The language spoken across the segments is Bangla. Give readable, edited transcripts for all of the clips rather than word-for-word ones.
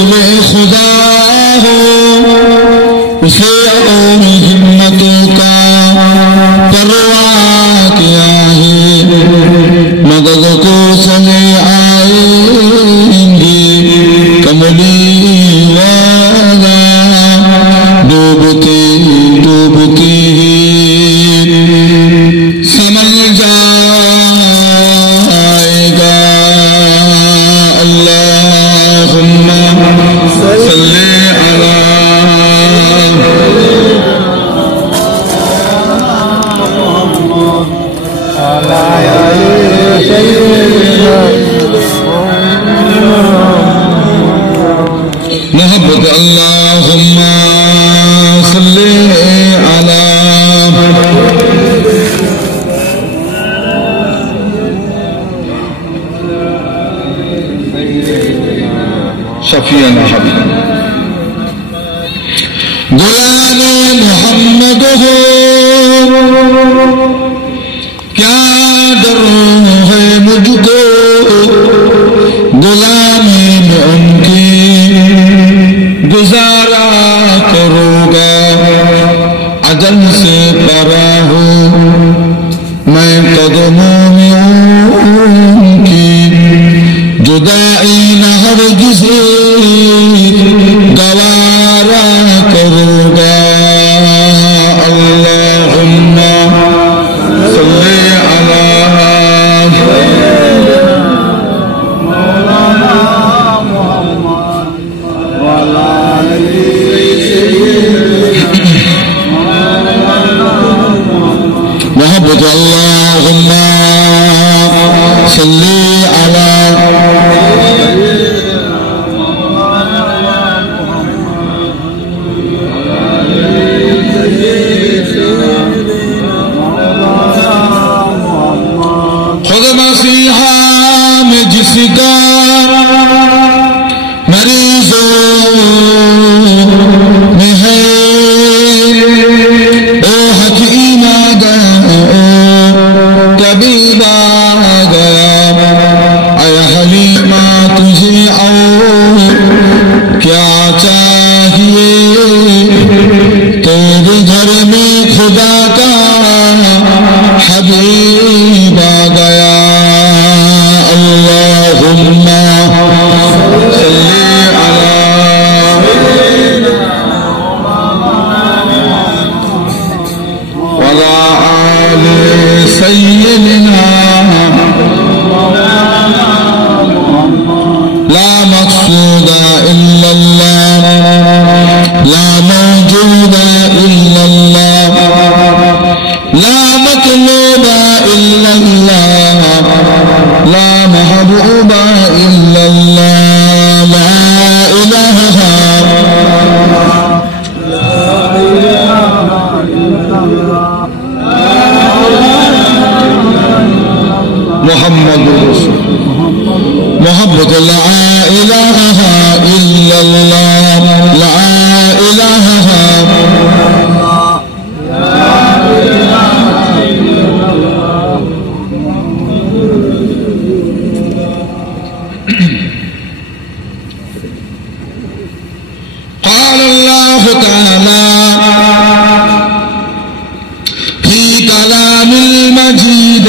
रसूल खुदा हो उसे और हिम्मतों का परवाह क्या है, मदद को चले आएंगे कमली वाला, डूबते डूबते समझ जाएगा। अल्लाहुम्मा सल्ली अला मोहब्बत अल्लाहुम्मा सल्ली अला शफीअना हबीब गुलाम मोहम्मद हो क्या डर है मुझको, गुलामी में उनकी गुजारा करूँगा, अजल से परा हूँ मैं कदमों में उनकी, जुदाई न हरगिज़ गवारा करूँगा। अल्लाहुम्मा सल्ली अला मोहब्बत अल्लाहुम्मा सल्ली अला खुद मसीहा में जिसका मरीजों में है, ओ हकीम आ गया, तबीब आ गया, ऐ हलीमा तुझे और क्या चाहिए, तेरे घर में खुदा का हबीब आ गया। अल्लाहुम्मा सल्ली अला वला आले सय्यिदिना ला मक़सूदा इल्लल्लाह ला मौजूदा इल्लल्लाह ला मतलूबा इल्लल्लाह ला महबूबा इल्लल्लाह ला इलाहा मुहम्मदुर रसूल मोहब्बत ला इलाहा इल्लल्लाह ला इलाहा قال الله تعالى في كلام المجيد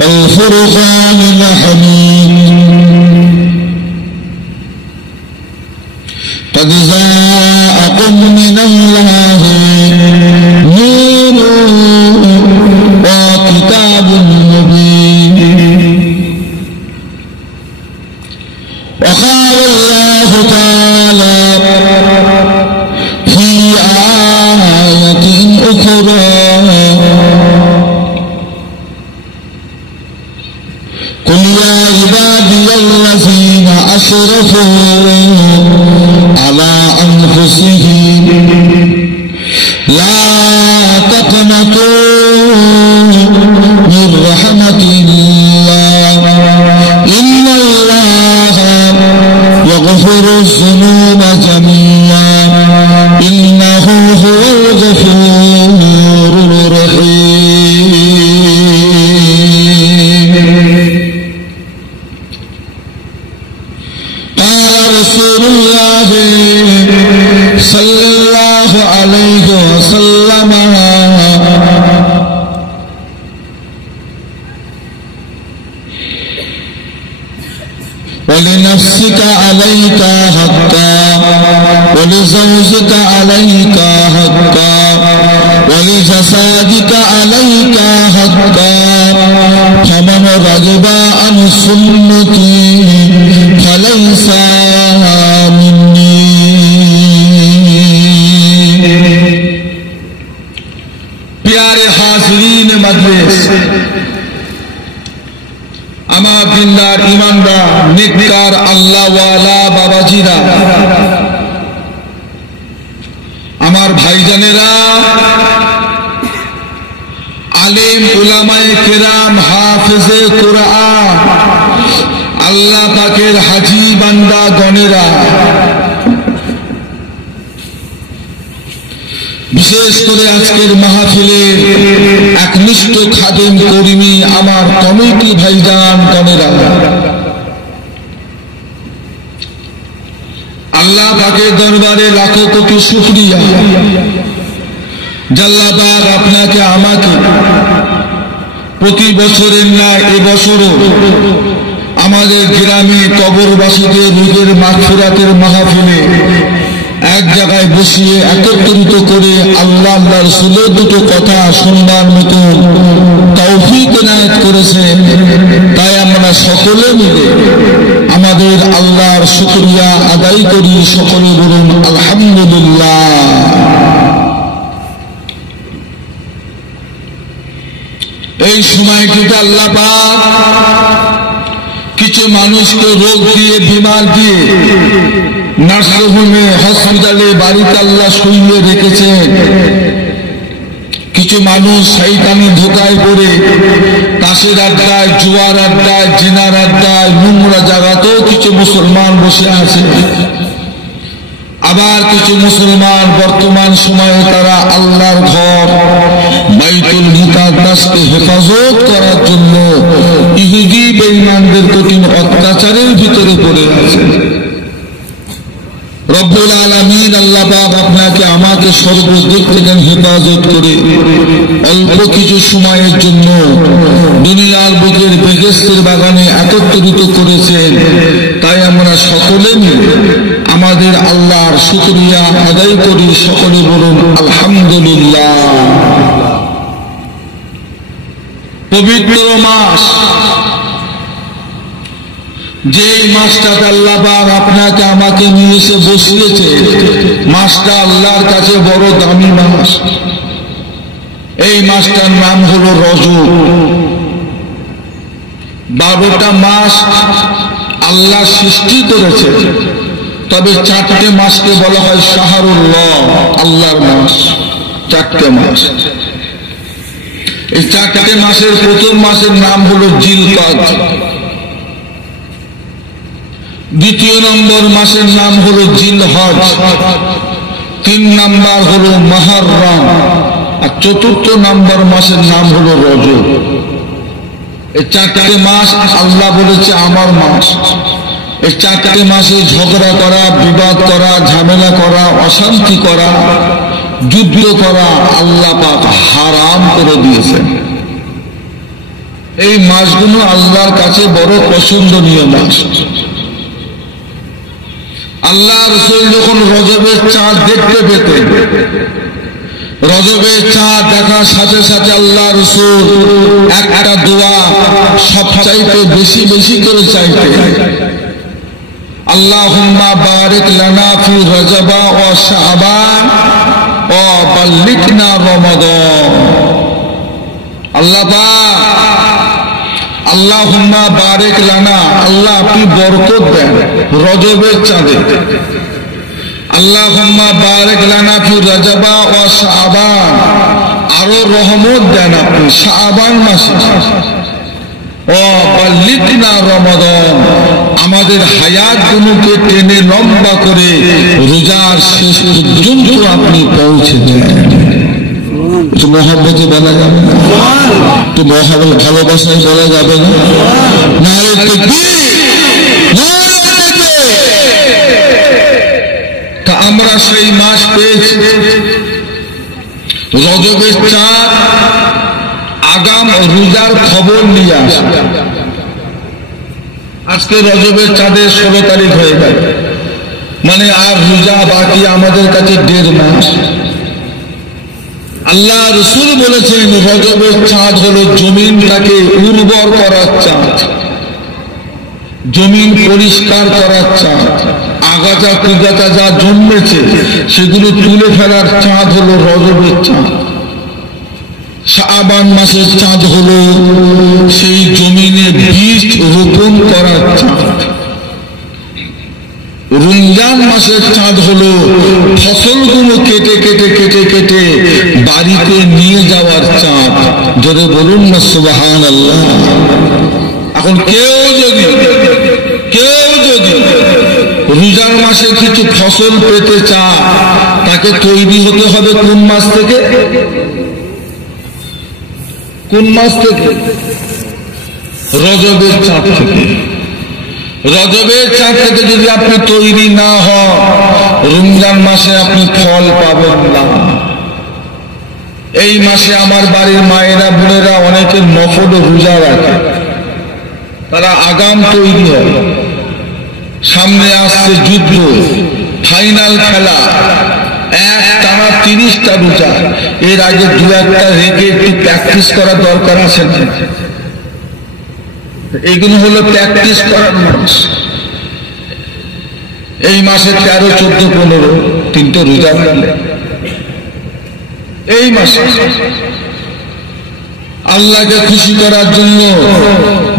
الفرقان الحميد قد جاءكم من الله نور وكتاب مبين وقال الله تعالى في آية أخرى قل يا عبادي الذين أسرفوا على أنفسهم لا تقنطوا من رحمة الله إن الله يغفر الذنوب جميعا إنه هو الغفور الرحيم। ' রাসূলুল্লাহ সাল্লাল্লাহু আলাইহি ওয়াসাল্লাম ولنفسك عليك حقا ولزوجك عليك حقا ولجسدك عليك حقا فمن رغب عن سنتي فليس مني प्यारे हाज़रीन मजलिस আমার দিনদার ইমানদার নেককার আল্লাহওয়ালা বাবাজিরা, আমার ভাইজানেরা, আলেম উলামায়ে কেরাম, হাফেজে কুরআন, আল্লাহ পাকের হাজী বান্দা গণেরা, বিশেষ করে আজকের মাহফিলের একনিষ্ঠ খাদেম কর্মী আমার কমিটি ভাইজান গণেরা, আল্লাহ পাকের দরবারে লাখো কোটি শুকরিয়া যে আল্লাহ পাক আপনাকে আমাকে প্রতি বছরের ন্যায় এবছরও আমাদের গ্রামে কবরবাসীদের রোগের মাগফিরাতের মাহফিলে এক জায়গায় বসিয়ে একত্রিত করে আল্লাহ আল্লাহ রাসূলের দুটো কথা শুনবার মতো তৌফিক এনায়েত করেছেন। তাই আমরা সকলে মিলে আমাদের আল্লাহর শুকরিয়া আদায় করি। সকলে বলুন আলহামদুলিল্লাহ। এই সময়টিতে আল্লাহ পাক কিছু মানুষকে রোগ দিয়ে, বিমার দিয়ে নার্সিংহোমে, হসপিটালে, বাড়িতে আল্লাহ শুইয়ে রেখেছেন। কিছু মানুষ শয়তানি ধোঁকায় পড়ে তাসের আড্ডায়, জুয়ার আড্ডায়, জিনার আড্ডায়, নোংরা জায়গাতেও কিছু মুসলমান বসে আছে। আবার কিছু মুসলমান বর্তমান সময়ে তারা আল্লাহর ঘর বাইতুল মুকাদ্দাসকে হেফাজত করার জন্য ইহুদি বেঈমানদের কঠিন অত্যাচারের ভিতরে পড়ে আছে। রব্বুল আলামিন আল্লাহ পাক আপনাকে আমাকে সর্বদিক থেকে হেফাজত করে অল্প কিছু সময়ের জন্য দুনিয়ার বুকের বেহেশতের বাগানে একত্রিত করেছেন। তাই আমরা সকলে মিলে আমাদের আল্লাহর শুকরিয়া আদায় করি। সকলে বলুন আলহামদুলিল্লাহ। পবিত্র মাস, যে মাসটাতে আল্লাহ পাক আপনাকে আমাকে নিয়ে এসে বসিয়েছে, মাসটা আল্লাহর কাছে বড় দামি মাস। এই মাসটার নাম হলো রজব। 12টা মাস আল্লাহ সৃষ্টি করেছে, তবে 4টে মাসকে বলা হয় শাহরুল্লাহ, আল্লাহর মাস। 4টে মাস। এই 4টে মাসের প্রথম মাসের নাম হলো জিলকাদ। দ্বিতীয় নম্বর মাসের নাম হলো জিলহজ। 3 নম্বর হলো মুহররম। আর 4র্থ নম্বর মাসের নাম হলো রজব। এই 4টে মাস আল্লাহ বলেছে আমার মাস। এই 4টে মাসে ঝগড়া করা, বিবাদ করা, ঝামেলা করা, অশান্তি করা, যুদ্ধ করা আল্লাহ পাক হারাম করে দিয়েছেন। এই মাসগুলো আল্লাহর কাছে বড় পছন্দনীয় মাস। আল্লাহ রাসূল যখন রজবের চাঁদ দেখতে পেতেন, রজবের চাঁদ দেখার সাথে সাথে আল্লাহ রাসূল একটা দোয়া সবচাইতে বেশি বেশি করে চাইতেন। আল্লাহুম্মা বারিক লানা ফি রজব ওয়া শাবান ওয়া বাল্লিগনা রমাদান। আল্লাহ পাক আল্লাহুম্মা বারিক লানা, আল্লাহ আপনি বরকত দেন রজবের চাঁদে। আল্লাহুম্মা বারিক লানা ফি রজব ওয়া শাবান, আরো রহমত দেন আপনি শাবান মাসে। ওয়া বাল্লিগনা রমাদান, আমাদের হায়াতগুলোকে টেনে লম্বা করে রোজার শেষ পর্যন্ত আপনি পৌঁছে দেন। তো মহব্বতে বলা যাবে না, তো ভালোবাসায় বলা যাবে না। নারে তাকবীর, নারে তাকবীর। আমরা সেই মাস পেয়েছি। রজবের চাঁদ আগাম রোজার খবর নিয়ে আসে। আজকে রজবের চাঁদের 16 তারিখ হয়ে গেল, মানে আর রোজা বাকি আমাদের কাছে 1.5 মাস। আল্লাহ রসুল বলেছেন রজবের চাঁদ হলো জমিনটাকে উর্বর করার চাঁদ, জমিন পরিষ্কার করার চাঁদ, আগাছা কুগাছা যা জন্মেছে সেগুলো তুলে ফেলার চাঁদ হলো রজবের চাঁদ। শাবান মাসের চাঁদ হলো সেই জমিনে বীজ রোপণ করার চাঁদ। রমজান মাসের চাঁদ হলো ফসলগুলো কেটে কেটে কেটে কেটে বাড়িতে নিয়ে যাওয়ার চাঁদ। যদি বলুন না সুবহানাল্লাহ। এখন কেউ যদি রোজার মাসে কিছু ফসল পেতে চায়, তাকে তৈরি হতে হবে কোন মাস থেকে? কোন মাস থেকে? রজবের চাঁদ থেকে। রজবের চাঁদ থেকে যদি আপনি তৈরি না হন, রমজান মাসে আপনি ফল পাবেন না। এই মাসে আমার বাড়ির মায়েরা বোনেরা অনেকে নফল রোজা রাখে, তারা আগাম তৈরি হয়। সামনে আসছে যুদ্ধ, ফাইনাল খেলা, এক টানা 30টা রোজা। এর আগে 2-1টা রেখে একটু প্র্যাকটিস করার দরকার আছে না? এইগুলো হলো প্র্যাকটিস করার মাস। এই মাসে 13, 14, 15 3টে রোজা রাখলে এই মাসে আল্লাহকে খুশি করার জন্য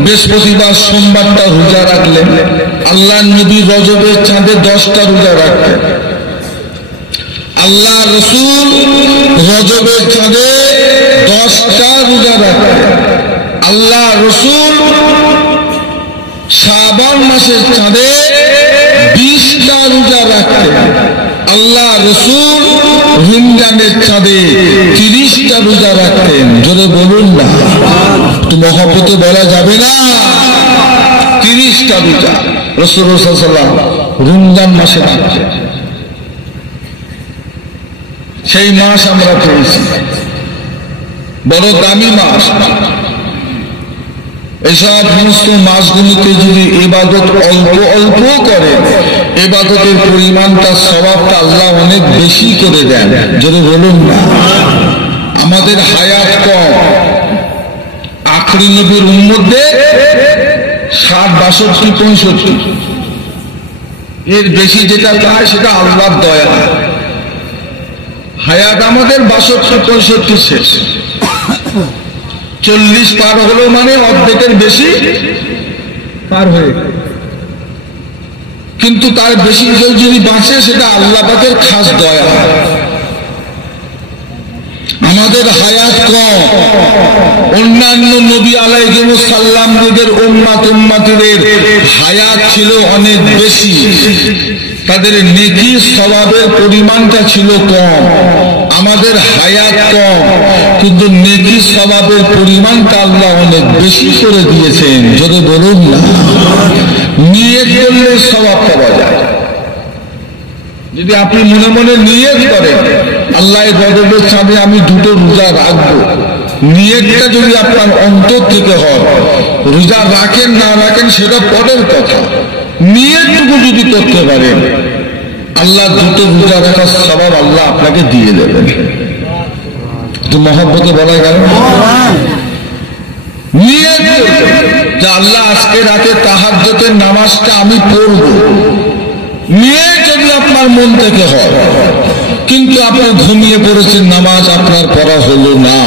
বৃহস্পতিবার সোমবারটা রোজা রাখলেন। আল্লাহ নবী রজবের চাঁদে 10টা রোজা রাখতেন। আল্লাহ রসুল রজবের চাঁদে 10টা রোজা রাখতেন। আল্লাহ রসুল শাবান মাসের চাঁদে 20টা রোজা রাখতেন। আল্লাহ রসুল রমজানের চাঁদে 30টা রোজা রাখতেন। জোরে বলুন না, তো মহব্বতে বলা যাবে না। 30টা রোজা রাসূলুল্লাহ সাল্লাল্লাহু আলাইহি ওয়াসাল্লাম রমজান মাসে রাখতেন। সেই মাস আমরা পেয়েছি, বড় দামি মাস। এসব সমস্ত মাসগুলিতে যদি ইবাদত অল্প অল্প করে, ইবাদতের পরিমাণটা সওয়াবটা আল্লাহ অনেক বেশি করে দেন। যদি বলুন না, আমাদের হায়াত কম। আখরি নবীর উম্মতদের 60, 62, 65, এর বেশি যেটা চায় সেটা আল্লাহর দয়া। হায়াত আমাদের 62, 65 শেষ। 40 পার হলো মানে অর্ধেকের বেশি পার হয়ে গেল। কিন্তু তার বেশি কেউ যদি বাঁচে সেটা আল্লাহ পাকের খাস দয়া। আমাদের হায়াত কম। অন্যান্য নবী আলাইহিস সালামদের উম্মতের হায়াত ছিল অনেক বেশি, তাদের নেকি সওয়াবের পরিমাণটা ছিল কম। আমাদের হায়াত কম, কিন্তু নেকি সওয়াবের পরিমাণটা আল্লাহ অনেক বেশি করে দিয়েছেন। যদি বলুন না, নিয়ত করলে সওয়াব পাওয়া যায়। যদি আপনি মনে মনে নিয়ত করেন আল্লাহ রজবের চাঁদে আমি 2টো রোজা রাখবো, নিয়তটা যদি আপনার অন্তর থেকে হয়, রোজা রাখেন না রাখেন সেটা পরের কথা, নিয়তটুকু যদি করতে পারেন আল্লাহ 2টো রোজা রাখার সওয়াব আল্লাহ আপনাকে দিয়ে দেবেন। তো মহব্বতে বলা গেল নিয়ত যে আল্লাহ আজকে রাতে তাহাজ্জুদের নামাজটা আমি পড়ব। নিয়ত যদি আপনার মন থেকে হয়, কিন্তু আপনি ঘুমিয়ে পড়েছেন, নামাজ আপনার পড়া হলো না,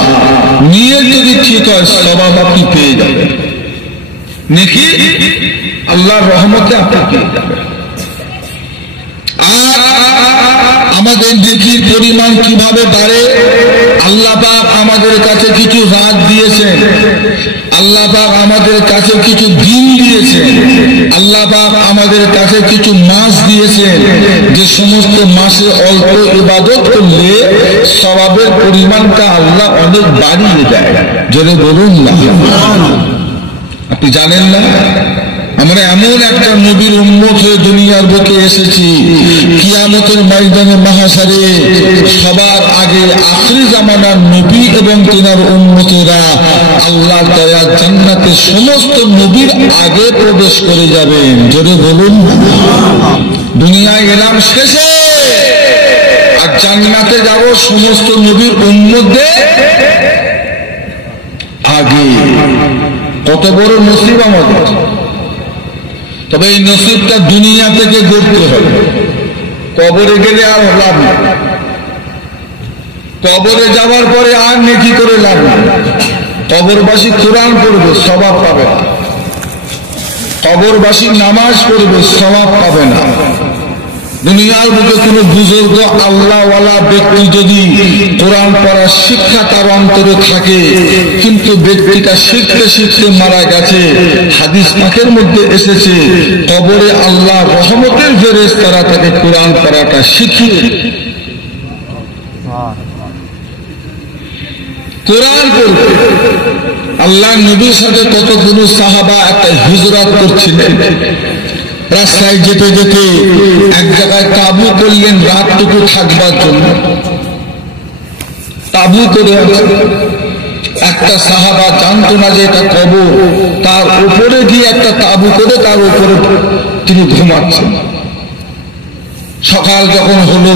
নিয়ত যদি ঠিক হয় সওয়াব আপনি পেয়ে যাবেন, নেকি আল্লাহর রহমতে আপনি পেয়ে যাবেন। আর আমাদের নেকির পরিমাণ কিভাবে বাড়ে? আল্লাহ পাক আমাদের কাছে কিছু রাত দিয়েছেন, আল্লাহ পাক আমাদের কাছে কিছু দিন দিয়েছেন, আল্লাহ পাক আমাদের কাছে কিছু মাস দিয়েছেন, যে সমস্ত মাসে অল্প ইবাদত করলে সওয়াবের পরিমাণটা আল্লাহ অনেক বাড়িয়ে দেয়। জোরে বলুন না, আপনি জানেন না? আমরা এমন একটা নবীর উম্মত হয়ে দুনিয়ার বুকে এসেছি, কিয়ামতের ময়দানে মাহশারে সবার আগে আখিরি জামানার নবী এবং তিনার উম্মতেরা আল্লাহর দয়া জান্নাতে সমস্ত নবীর আগে প্রবেশ করে যাবেন। জোরে বলুন, দুনিয়ায় এলাম শেষে আর জান্নাতে যাব সমস্ত নবীর উম্মতদের আগে। কত বড় নসিব আমাদের! তবে এই নসিবটা দুনিয়া থেকে গড়তে হবে, কবরে গেলে আর লাভ নেই। কবরে যাওয়ার পরে আর নেকি করে লাভ নেই। কবরবাসী কোরআন পড়বে, সওয়াব পাবে না। কবরবাসী নামাজ পড়বে, সওয়াব পাবে না। দুনিয়ার বুকে কোনো বুজুর্গ আল্লাহওয়ালা ব্যক্তি যদি কোরআন পড়ার শিক্ষা তার অন্তরে থাকে, কিন্তু ব্যক্তিটা শিখতে শিখতে মারা গেছে, হাদিস পাকের মধ্যে এসেছে কবরে আল্লাহ রহমতের ফেরেশতারা তাকে কোরআন পড়াটা শিখিয়ে কোরআন পড়বে। আল্লাহ নবীর সাথে কতগুলো সাহাবা একটা হিজরত করছিলেন, রাস্তায় যেতে যেতে এক জায়গায় তাবু করলেন রাতটুকু থাকবার জন্য। তাবু করে একটা সাহাবা জানতো না যে এটা কবর, তার উপরে গিয়ে একটা তাবু করে তার উপরে তিনি ঘুমাচ্ছেন। সকাল যখন হলো,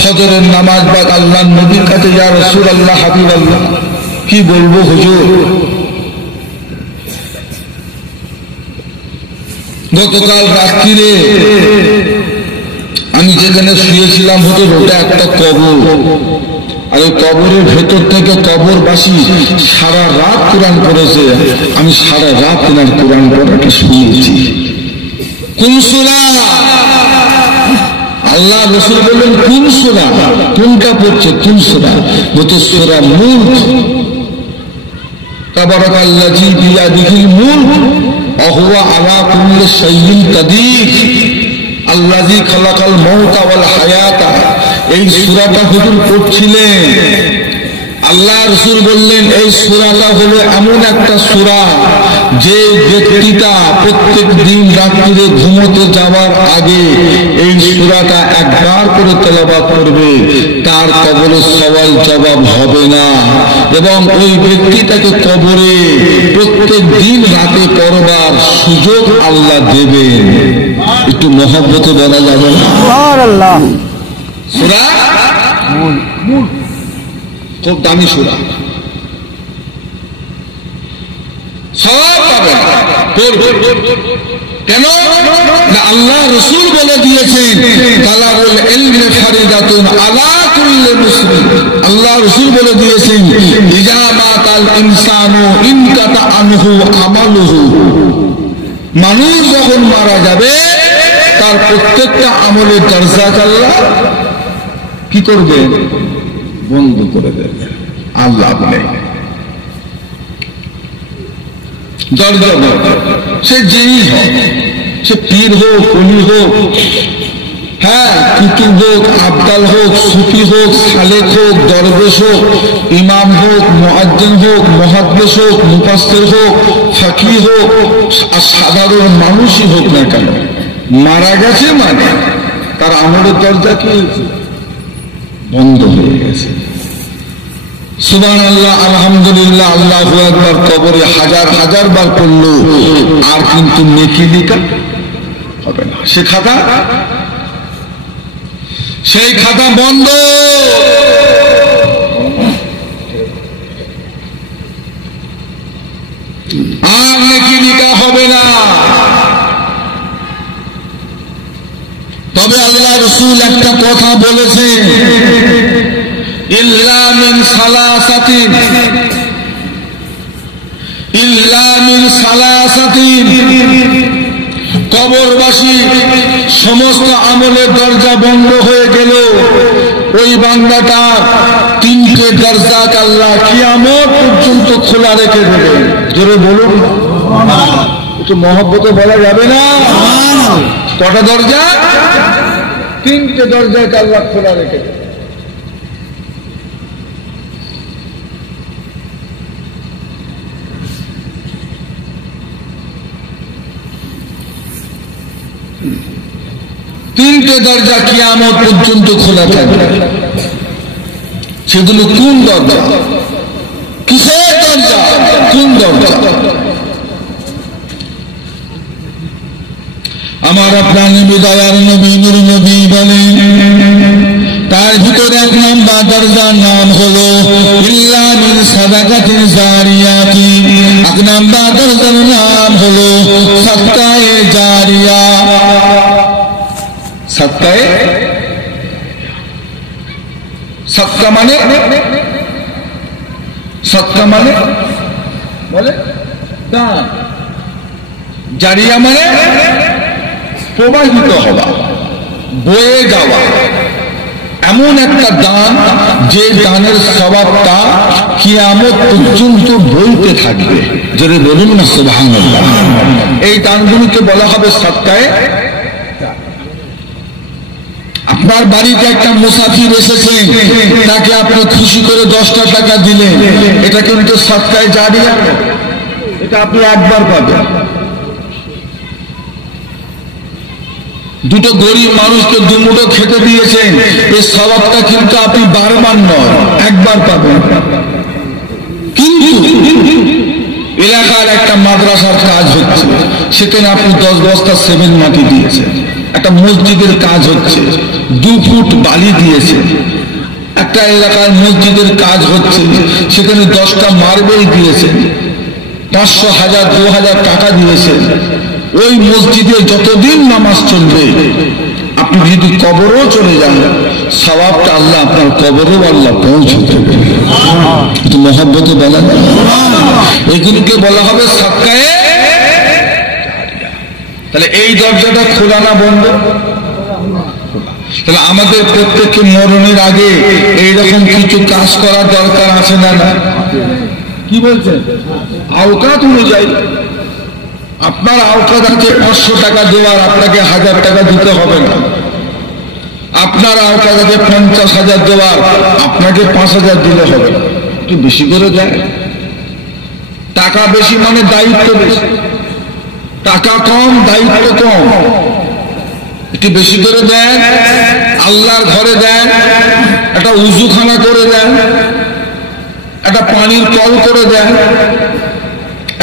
ফজরের নামাজ বাদ আল্লাহ নবীর কাছে, ইয়া রাসূলুল্লাহ, হাবিবাল্লাহ, কি বলবো হুজুর, গতকাল রাত্রিরে আমি যেখানে শুয়েছিলাম হুজুর ওটা একটা কবর, আর ওই কবরের ভেতর থেকে কবরবাসী সারা রাত কোরআন পড়েছে, আমি সারা রাত তিনার কোরআন পড়াটা শুনেছি। কোন সূরা? আল্লাহ রাসূল বললেন কোন সূরা, কোনটা পড়ছে, কোন সূরা? বলতে সূরা মুলক। তাবারাকাল্লাযী বিয়াদিহিল মুলক ওয়া হুয়া আলা কুল্লি শাইইন কাদির আল্লাযী খালাকাল মাউতা ওয়াল হায়াতা। এই সূরাটা হুজুর পড়ছিলেন, আল্লাহ রাসূল বললেন এই সূরাটা হলো এমন একটা সূরা যে ব্যক্তিটা প্রত্যেক দিন রাত্রিরে ঘুমোতে যাওয়ার আগে এই সূরাটা একবার করে তেলাওয়াত করবে, তার কবরে সওয়াল জবাব হবে না, এবং ওই ব্যক্তিটাকে কবরে প্রত্যেক দিন রাতে করবার সুযোগ আল্লাহ দেবেন। একটু মহব্বতে বলা যাবে না? সুবহানাল্লাহ। সূরা মুলক খুব দামি সূরা, সওয়াব পাবেন, পড়বে। কেন না আল্লাহ রাসূল বলে দিয়েছেন তালাবুল ইলমি ফারিদাতুন আলা কুল্লি মুসলিম। আল্লাহ রাসূল বলে দিয়েছেন ইজা মাতাল ইনসানু ইনকাতা আনহু আমালুহু। মানুষ যখন মারা যাবে তার প্রত্যেকটা আমলের দরজা আল্লাহ কি করবে? বন্ধ করে দেবে, আর লাভ নেই। দরজা সে যেই হোক, সে পীর হোক, অলি হোক, হ্যাঁ, কুতুব হোক, আবদাল হোক, সুফি হোক, সালেক হোক, দরবেশ হোক, ইমাম হোক, মুয়াজ্জিন হোক, মুহাদ্দিস হোক, মুফাসসির হোক, ফাকিহ হোক, আর সাধারণ মানুষই হোক না কেন, মারা গেছে মানে তার আমলের দরজা কি বন্ধ হয়ে গেছে। সুবহানাল্লাহ, আলহামদুলিল্লাহ, আল্লাহু আকবার কবরে হাজার হাজার বার পড়লো, আর কিন্তু নেকি লেখা হবে না। সেই খাতা বন্ধ। আর নেকি লেখা হবে না। তবে আল্লাহ রাসূল একটা কথা বলেছেন, ইল্লা মিন সালাসাতিন, ইল্লা মিন সালাসাতিন। কবরবাসী সমস্ত আমলের দরজা বন্ধ হয়ে গেল, ওই বান্দাটা তিনটে দরজা আল্লাহ কিয়ামত পর্যন্ত খোলা রেখে দেবে। জোরে বলুন, একটু মহব্বতে বলা যাবে না? কটা দরজা? তিনটে দরজাকে আল্লাহ খোলা রেখে দেবে। তিনটে দরজা কিয়ামত পর্যন্ত খোলা থাকবে। সেগুলো কোন দরজা? কিসের দরজা? কোন দরজা? আমার আপনার নবী, দয়ার নবী, নূর নবী বলেন, তার ভিতরে এক নম্বর দরজার নাম হলো ইল্লা মিন সাদাকাতিন জারিয়াতি। এক নম্বর দরজার নাম হলো সাদকায়ে জারিয়া। সাদকায়ে, সাদকা মানে, সাদকা মানে বলে দান, জারিয়া মানে প্রবাহিত হওয়া, বয়ে যাওয়া। এমন একটা দান যে দানের সওয়াবটা কিয়ামত পর্যন্ত বইতে থাকবে। যারা বলুন না সুবহানাল্লাহ। এই দানগুলোকে বলা হবে সাদকায়ে। আপনার বাড়িতে একটা মুসাফির এসেছেন, তাকে আপনি খুশি করে 10টা টাকা দিলেন, এটা কিন্তু সাদকায়ে জারিয়া। এটা আপনি একবার পাবেন। দুটো গরিব মানুষকে দুমুঠো খেতে দিয়েছেন, এই সওয়াবটা কিন্তু আপনি বারবার নয়, একবার পাবেন। কিন্তু এলাকার একটা মাদ্রাসার কাজ হচ্ছে, সেখানে আপনি 10 বস্তা সিমেন্ট মাটি দিয়েছেন। একটা মসজিদের কাজ হচ্ছে, 2 ফুট বালি দিয়েছেন। একটা এলাকার মসজিদের কাজ হচ্ছে, সেখানে 10টা মার্বেল দিয়েছেন, 500, 1000, 2000 টাকা দিয়েছেন। ওই মসজিদে যতদিন নামাজ চলবে, আপনি যদি কবরও চলে যান, সওয়াবটা আল্লাহ আপনার কবরও আল্লাহ পৌঁছে দেবে। কিন্তু মহব্বতে বলা যায়, এগুলোকে বলা হবে সাদকায়ে। তাহলে এই দরজাটা খোলা না বন্ধ? তাহলে আমাদের প্রত্যেককে মরণের আগে এইরকম কিছু কাজ করার দরকার আছে না? না, কি বলছেন? আওকাত অনুযায়ী আপনার আওকাত আছে 500 টাকা দেওয়ার, আপনাকে 1000 টাকা দিতে হবে না। আপনার আওকাত আছে 50,000 দেওয়ার, আপনাকে 5,000 দিলে হবে। একটু বেশি করে দেয়। টাকা বেশি মানে দায়িত্ব বেশি, টাকা কম দায়িত্ব কম। একটু বেশি করে দেন, আল্লাহর ঘরে দেন, একটা উজুখানা করে দেন, একটা পানির কল করে দেন,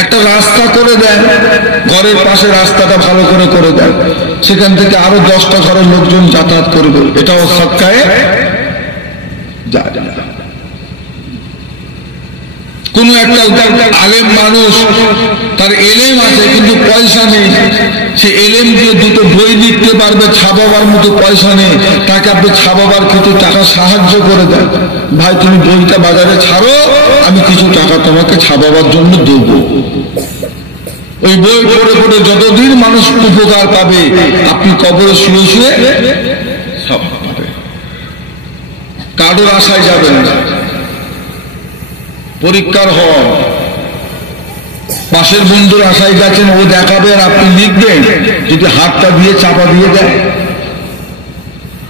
একটা রাস্তা করে দেন, ঘরের পাশে রাস্তাটা ভালো করে করে দেন, সেখান থেকে আরো 10টা ঘরের লোকজন যাতায়াত করবে, এটাও সাদকায়ে জারিয়া। কোন একটা আলেম মানুষ, তার এলেম আছে কিন্তু পয়সা নেই, সে এলেম দিয়ে 2টো বই লিখতে পারবে, ছাপাবার মতো পয়সা নেই, তাকে আপনি ছাপাবার কিছু টাকা সাহায্য করে দেন। ভাই তুমি বইটা বাজারে ছাড়ো, আমি কিছু টাকা তোমাকে ছাপাবার জন্য দেব। ওই বই পড়ে পড়ে যতদিন মানুষ উপকার পাবে, আপনি কবরে শুয়ে শুয়ে সব পাবে। কারোর আশায় যাবেন না। পরীক্ষার হল, পাশের বন্ধুর আশায় গেছেন, ও দেখাবে আর আপনি লিখবেন, যদি হাতটা দিয়ে চাপা দিয়ে দেয়,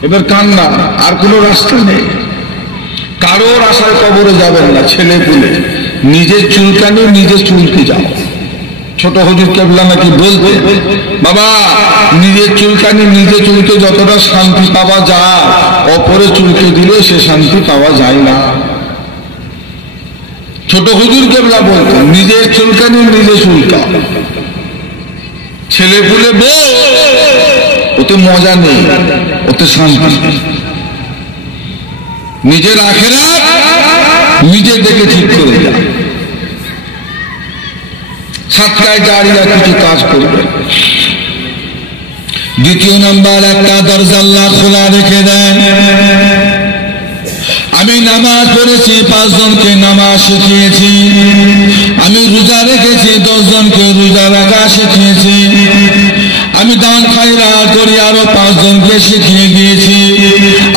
এবার কান্না, আর কোনো রাস্তা নেই। কারোর আশায় কবরে যাবেন না। ছেলে পুলে নিজের চুলকানি নিজে চুলকে যাও। ছোট হুজুর কেবলা নাকি বলতে, বাবা নিজের চুলকানি নিজে চুলকে যতটা শান্তি পাওয়া যায়, অপরে চুলকে দিলে সে শান্তি পাওয়া যায় না। ছোট হুজুর কেবলা বলতো, নিজের চুলকানি নিজে চুলকাও। ছেলে পুলে বল, ওতে মজা নেই, ওতে শান্তি। নিজের আখেরাত নিজে দেখে ঠিক করে যায়। সাদকায়ে জারিয়া কিছু কাজ করবে। দ্বিতীয় নাম্বার, একটা দরজা আল্লাহ খোলা রেখে দেন। আমি নামাজ পড়েছি, 5 জনকে নামাজ শিখিয়েছি। আমি রোজা রেখেছি, 10 জনকে রোজা রাখা শিখিয়েছি। আমি দান খায়রাত করি, আরো 5 জনকে শিখিয়ে দিয়েছি।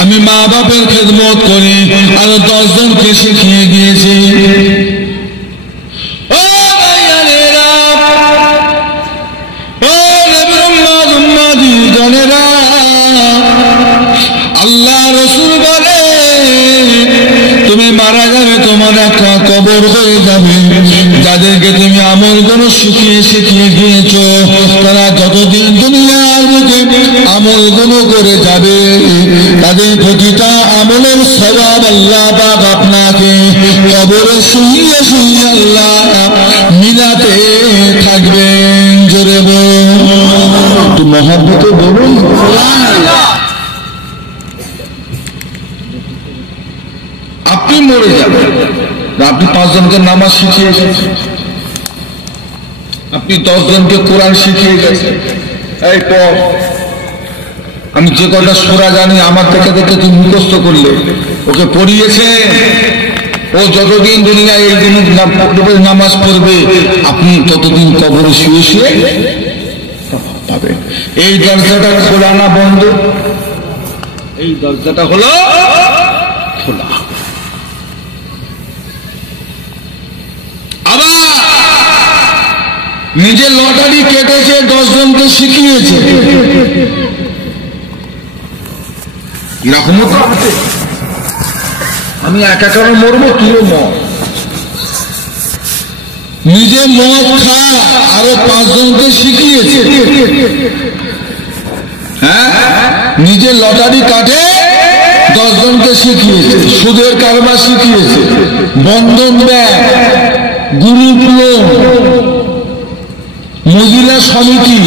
আমি মা বাপের খেদমত করি, আরো 10 জনকে শিখিয়ে দিয়েছি। আল্লাহ রাসূল বলে, তুমি মারা যাবে, তোমার একটা কবর হয়ে যাবে। যাদেরকে তুমি আমল গুলো শিখিয়ে শিখিয়ে গিয়েছো, তারা যতদিন দুনিয়ার বুকে আমলগুলো করে যাবে তাদের প্রতিটা আমলের সওয়াব আল্লাহ পাক আপনাকে কবরে শুইয়ে শুইয়ে আল্লাহ মিলাতে থাকবেন। জোরে একটু মহব্বতে বলুন। আপনি মরে যাবেন, আপনি 5 জনকে নামাজ শিখিয়ে গেছেন, আপনি 10 জনকে কোরআন শিখিয়ে গেছেন, এই পর আমি যে কটা সূরা জানি আমার থেকে দেখে তুই মুখস্থ করলে, ওকে পড়িয়েছে, ও যতদিন দুনিয়ায় এই দিন নামাজ পড়বে আপনি ততদিন কবরে শুয়ে শুয়ে পাবেন। এই দরজাটা খোলা না বন্ধ? এই দরজাটা হলো খোলা। আবার নিজে লটারি কেটেছে, 10 জনকে শিখিয়েছে, এরকমও তো আছে। আমি একা কেন মরবো, তুইও মর। নিজে মদ খা, আরো 5 জনকে শিখিয়েছে। হ্যাঁ, নিজে লটারি কাটে, 10 জনকে শিখিয়েছে, সুদের কারবার শিখিয়েছে, বন্ধন ব্যাংক, গ্রুপ লোন, মহিলা সমিতি,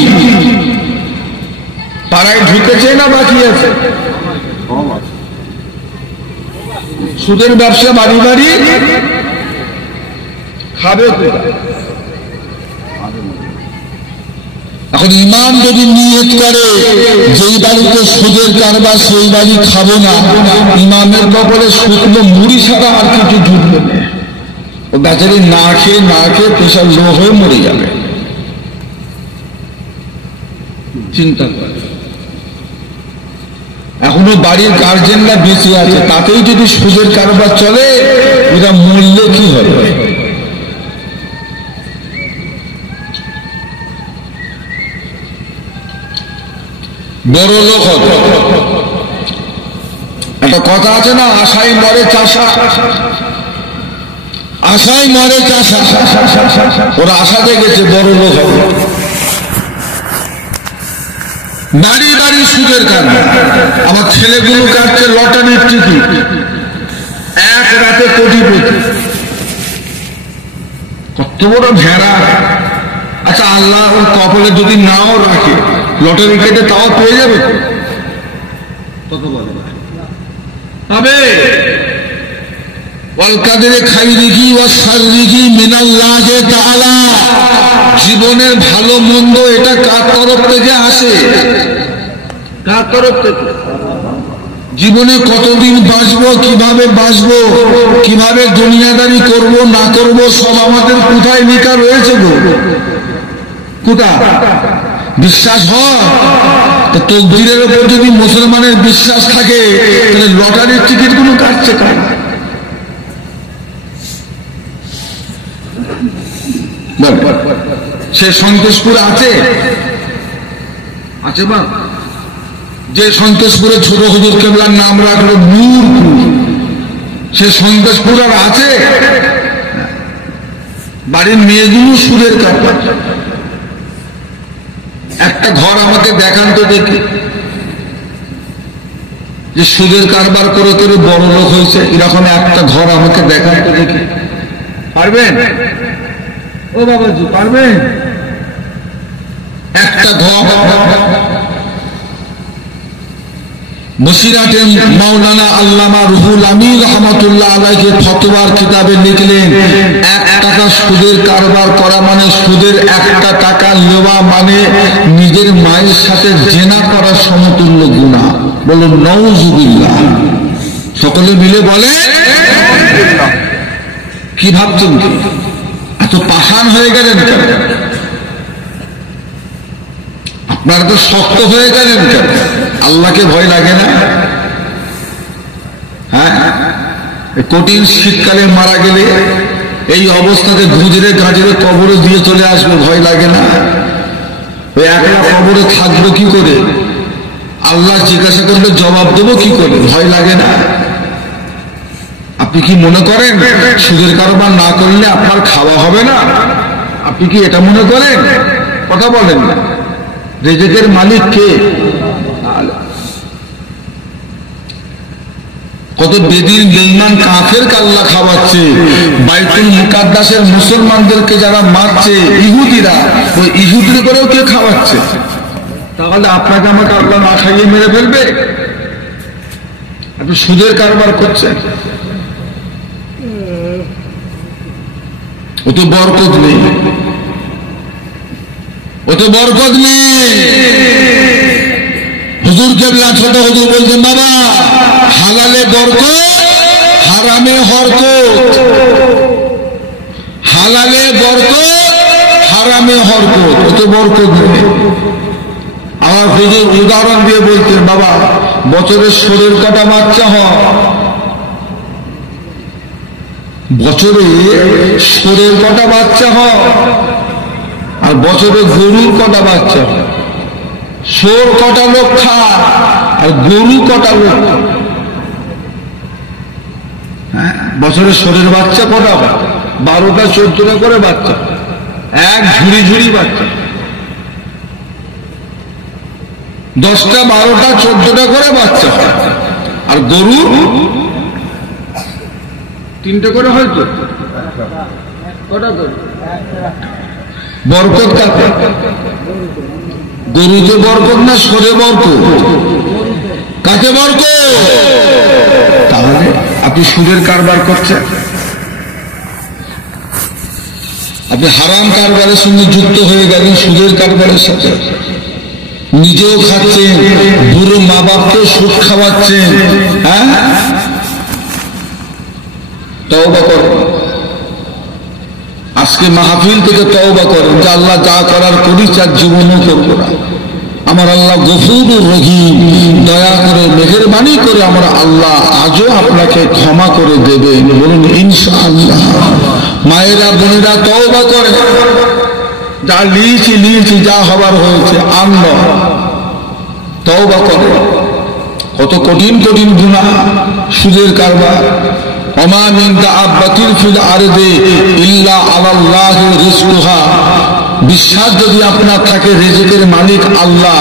পাড়ায় ঢুকেছে না বাকি আছে? সুদের ব্যবসা বাড়ি বাড়ি খাবে। এখন ইমাম যদি নিয়ত করে যেই বাড়িতে সুদের কারবার সেই বাড়ি খাবো না, ইমামের কপালে শুকনো মুড়ি ছাড়া আর কিছু ঢুকবে না। ও বেচারি না খেয়ে প্রেশার লো হয়ে মরে যাবে। চিন্তা করে, এখনো বাড়ির গার্জেনরা বেঁচে আছে, তাতেই যদি সুদের কারবার চলে, ওরা মরলে কি হবে? বড় লোক হবে। একটা কথা আছে না, আশায় মরে চাষা, আশায় মরে চাষা। ওরা আশা দেখেছে বড় লোক হবে। বাড়ি বাড়ি সুদের কারবার। আমার ছেলেগুলো কাটছে লটারির টিকিট, এক রাতে কোটিপতি। কত বড় ভেড়া! আচ্ছা, আল্লাহ ওর কপালে যদি নাও রাখে, লটারি কেটে তাও পেয়ে যাবে। কত বলে পাবে। জীবনের ভালো মন্দ এটা কার তরফ থেকে আসে? কার তরফ থেকে? জীবনে কতদিন বাঁচবো, কিভাবে বাঁচবো, কিভাবে দুনিয়াদারি করব না করব, সব আমাদের কোথায় লেখা রয়েছে গো? কোথায় বিশ্বাস হয়? তকদিরের উপর যদি মুসলমানের বিশ্বাস থাকে, তাহলে লটারির টিকিট গুলো কাটছে কেন? সে সন্তোষপুর আছে আছে বা যে সন্তোষপুরে ছোট হুজুর কেবলার নাম রাখলো নূরপুর, সে সন্তোষপুর আর আছে? বাড়ির মেয়েগুলো সুদের কারবার। একটা ঘর আমাকে দেখান তো দেখি, যে সুদের কারবার করে করে বড় লোক হয়েছে, এরকম একটা ঘর আমাকে দেখান তো দেখি। পারবেন? ও বাবাজি, পারবেন? একটা ঘর। বসিরহাটের মাওলানা আল্লামা রুহুল আমিন রহমাতুল্লাহ আলাইহি ফতোয়ার কিতাবে লিখলেন, 1 টাকা সুদের কারবার করা মানে, সুদের 1 টাকা নেওয়া মানে নিজের মায়ের সাথে জেনা করার সমতুল্য গুনাহ। বলুন নাউজুবিল্লাহ। সকলে মিলে বলে। কি ভাবছেন? এত পাষাণ হয়ে গেলেন কেন? আপনারা তো শক্ত হয়ে গেলেন কেন? আল্লাহকে ভয় লাগে না? হ্যাঁ, কঠিন শীতকালে মারা গেলে এই অবস্থাতে গুজরে গাজরে কবরে দিয়ে চলে আসবে, ভয় লাগে না? ওই একলা কবরে থাকবো কি করে? আল্লাহ জিজ্ঞাসা করলে জবাব দেবো কি করে? ভয় লাগে না? আপনি কি মনে করেন সুদের কারবার না করলে আপনার খাওয়া হবে না? আপনি কি এটা মনে করেন? কথা বলেন না। রেজেকের মালিক কে? কত বেদিন বেঈমান কাফেরকে আল্লাহ খাওয়াচ্ছে, বাইতুল মুকাদ্দাসের মুসলমানদেরকে যারা মারছে ইহুদিরা, ওই ইহুদি করেও কে খাওয়াচ্ছে? তাহলে আপনাকে আমাকে আল্লাহ না খাইয়ে মেরে ফেলবে? আপনি সুদের কারবার করছেন, ও তো বরকত নেই, ও তো বরকত নেই। হুজুর কেবলা ছোট হুজুর বলছেন, বাবা হালালে বরকত, হারামে হরকত। হালালে বরকত, হারামে হরকত, ও তো বরকত নেই। আমার হুজুর উদাহরণ দিয়ে বলতেন, বাবা বছরের শরীর কটা বাচ্চা হয়? বছরে শরীর কটা বাচ্চা হয়? আর বছরে গরুর কটা বাচ্চা হয়? শোর কটা লোক খায় আর গরু কটা লোক? হ্যাঁ, বছরের শরীর বাচ্চা কটা হয়? 12টা 14টা করে বাচ্চা, এক ঝুড়ি ঝুড়ি বাচ্চা, 10টা 12টা 14টা করে বাচ্চা। আর গরু 3টে করে হয়তো, কটা করে? বরকত কাকে? গরুতে বরকত না সরে বরকত? কাকে বরকত? তাহলে আপনি সুদের কারবার করছেন, আপনি হারাম কারবারের সঙ্গে যুক্ত হয়ে গেলেন, সুদের কারবারের সাথে নিজেও খাচ্ছেন, বুড়ো মা বাপকেও সুদ খাওয়াচ্ছেন। হ্যাঁ, তওবা করেন, আজকে মাহফিল থেকে তওবা করেন যে আল্লাহ যা করার করিস আর জীবনও করবো না। আমার আল্লাহ গফুরুর রহিম, দয়া করে মেহেরবানি করে আমার আল্লাহ আজও আপনাকে ক্ষমা করে দেবেন, বলুন ইনশাআল্লাহ। মায়েরা বোনেরা তওবা করে, যা লিয়েছি যা হবার হয়েছে আর নয়, তওবা করে। কত কঠিন কঠিন গুনাহ, সুদের কারবার। ওমা মিন দাআবাতিন ফিল আরদি ইল্লা আলাল্লাহি রিজকুহা। বিশ্বাস যদি আপনার থাকে রিজকের মালিক আল্লাহ,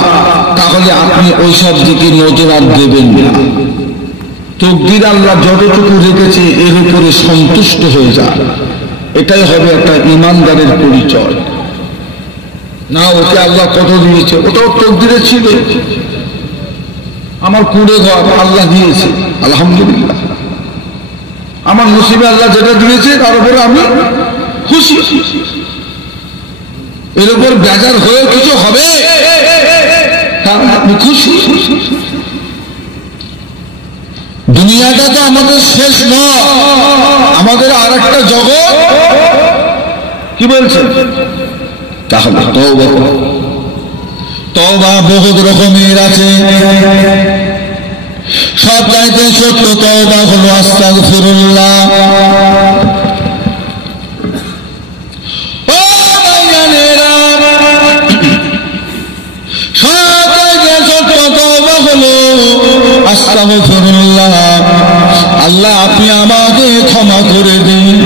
তাহলে আপনি ওইসব দিকে নজর আর দেবেন না। তকদির আল্লাহ যতটুকু রেখেছে এর উপরে সন্তুষ্ট হয়ে যায়, এটাই হবে একটা ইমানদারের পরিচয়। না ওকে আল্লাহ কত দিয়েছে, ওটাও তকদিরে ছিল। আমার কুড়ে ঘর আল্লাহ দিয়েছে, আলহামদুলিল্লাহ। আমার নসিবে আল্লাহ যেটা দিয়েছে তার উপরে আমি খুশি। এর উপর বেজার হয়ে কিছু হবে, আমি খুশি। দুনিয়াটা তো আমাদের শেষ নয়, আমাদের আর একটা জগৎ। কি বলছেন? তাহলে তওবা করো। তওবা বহুত রকমের আছে, সব চাইতে ছোট্ট তওবা হলো আস্তাগফিরুল্লাহ। আস্তাগফিরুল্লাহ, আল্লাহ আপনি আমাকে ক্ষমা করে দিন।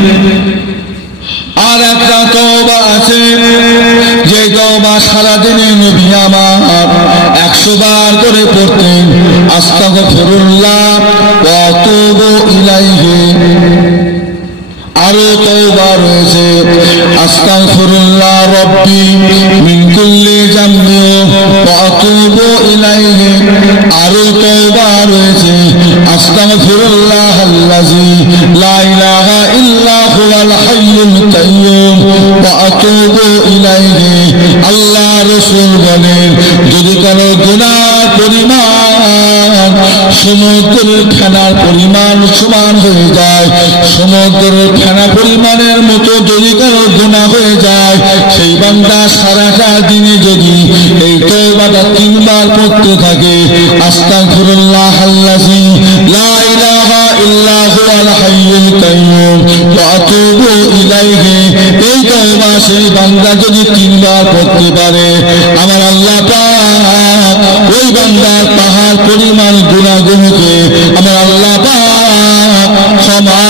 আর একটা তওবা আছে, যে তওবা সারাদিনে নবী আমার 100 বার করে পড়তেন, আস্তাগফিরুল্লাহ ওয়া আতুবু ইলাইহি। আরো তওবা রয়েছে, আস্তাগফিরুল্লাহ রাব্বি মিন কুল্লি যামবি ওয়া আতুবু ইলাইহি। আরো তওবা রয়েছে, আস্তাগফিরুল্লাহ আল্লাযী লা ইলাহা ইল্লা হুয়াল হাইয়ুল কাইয়্যুম ওয়া আতুবু ইলাইহি। আল্লাহ রাসূল বলেন, যদি কারো গুনাহ পরিমাণ সমুদ্রের ফেনার পরিমাণ সমান হয়ে যায়, সমুদ্রের ফেনা পরিমাণের মতো যদি কারো গুনাহ হয়ে যায়, সেই বান্দা সারাটা দিনে যদি এই তওবাটা 3 বার পড়তে থাকে, আস্তাগফিরুল্লাহ আল্লাযী লা ইলাহা ইল্লা হুয়াল হাইয়ুল কাইয়্যুম ওয়া আতুবু ইলাইহি, এই তওবা সেই বান্দা যদি 3 বার পড়তে পারে, আমার আল্লাহ পাক ওই বান্দার পাহাড় পরিমাণ গুনাহগুলোকে আমার আল্লাহ পাক ক্ষমা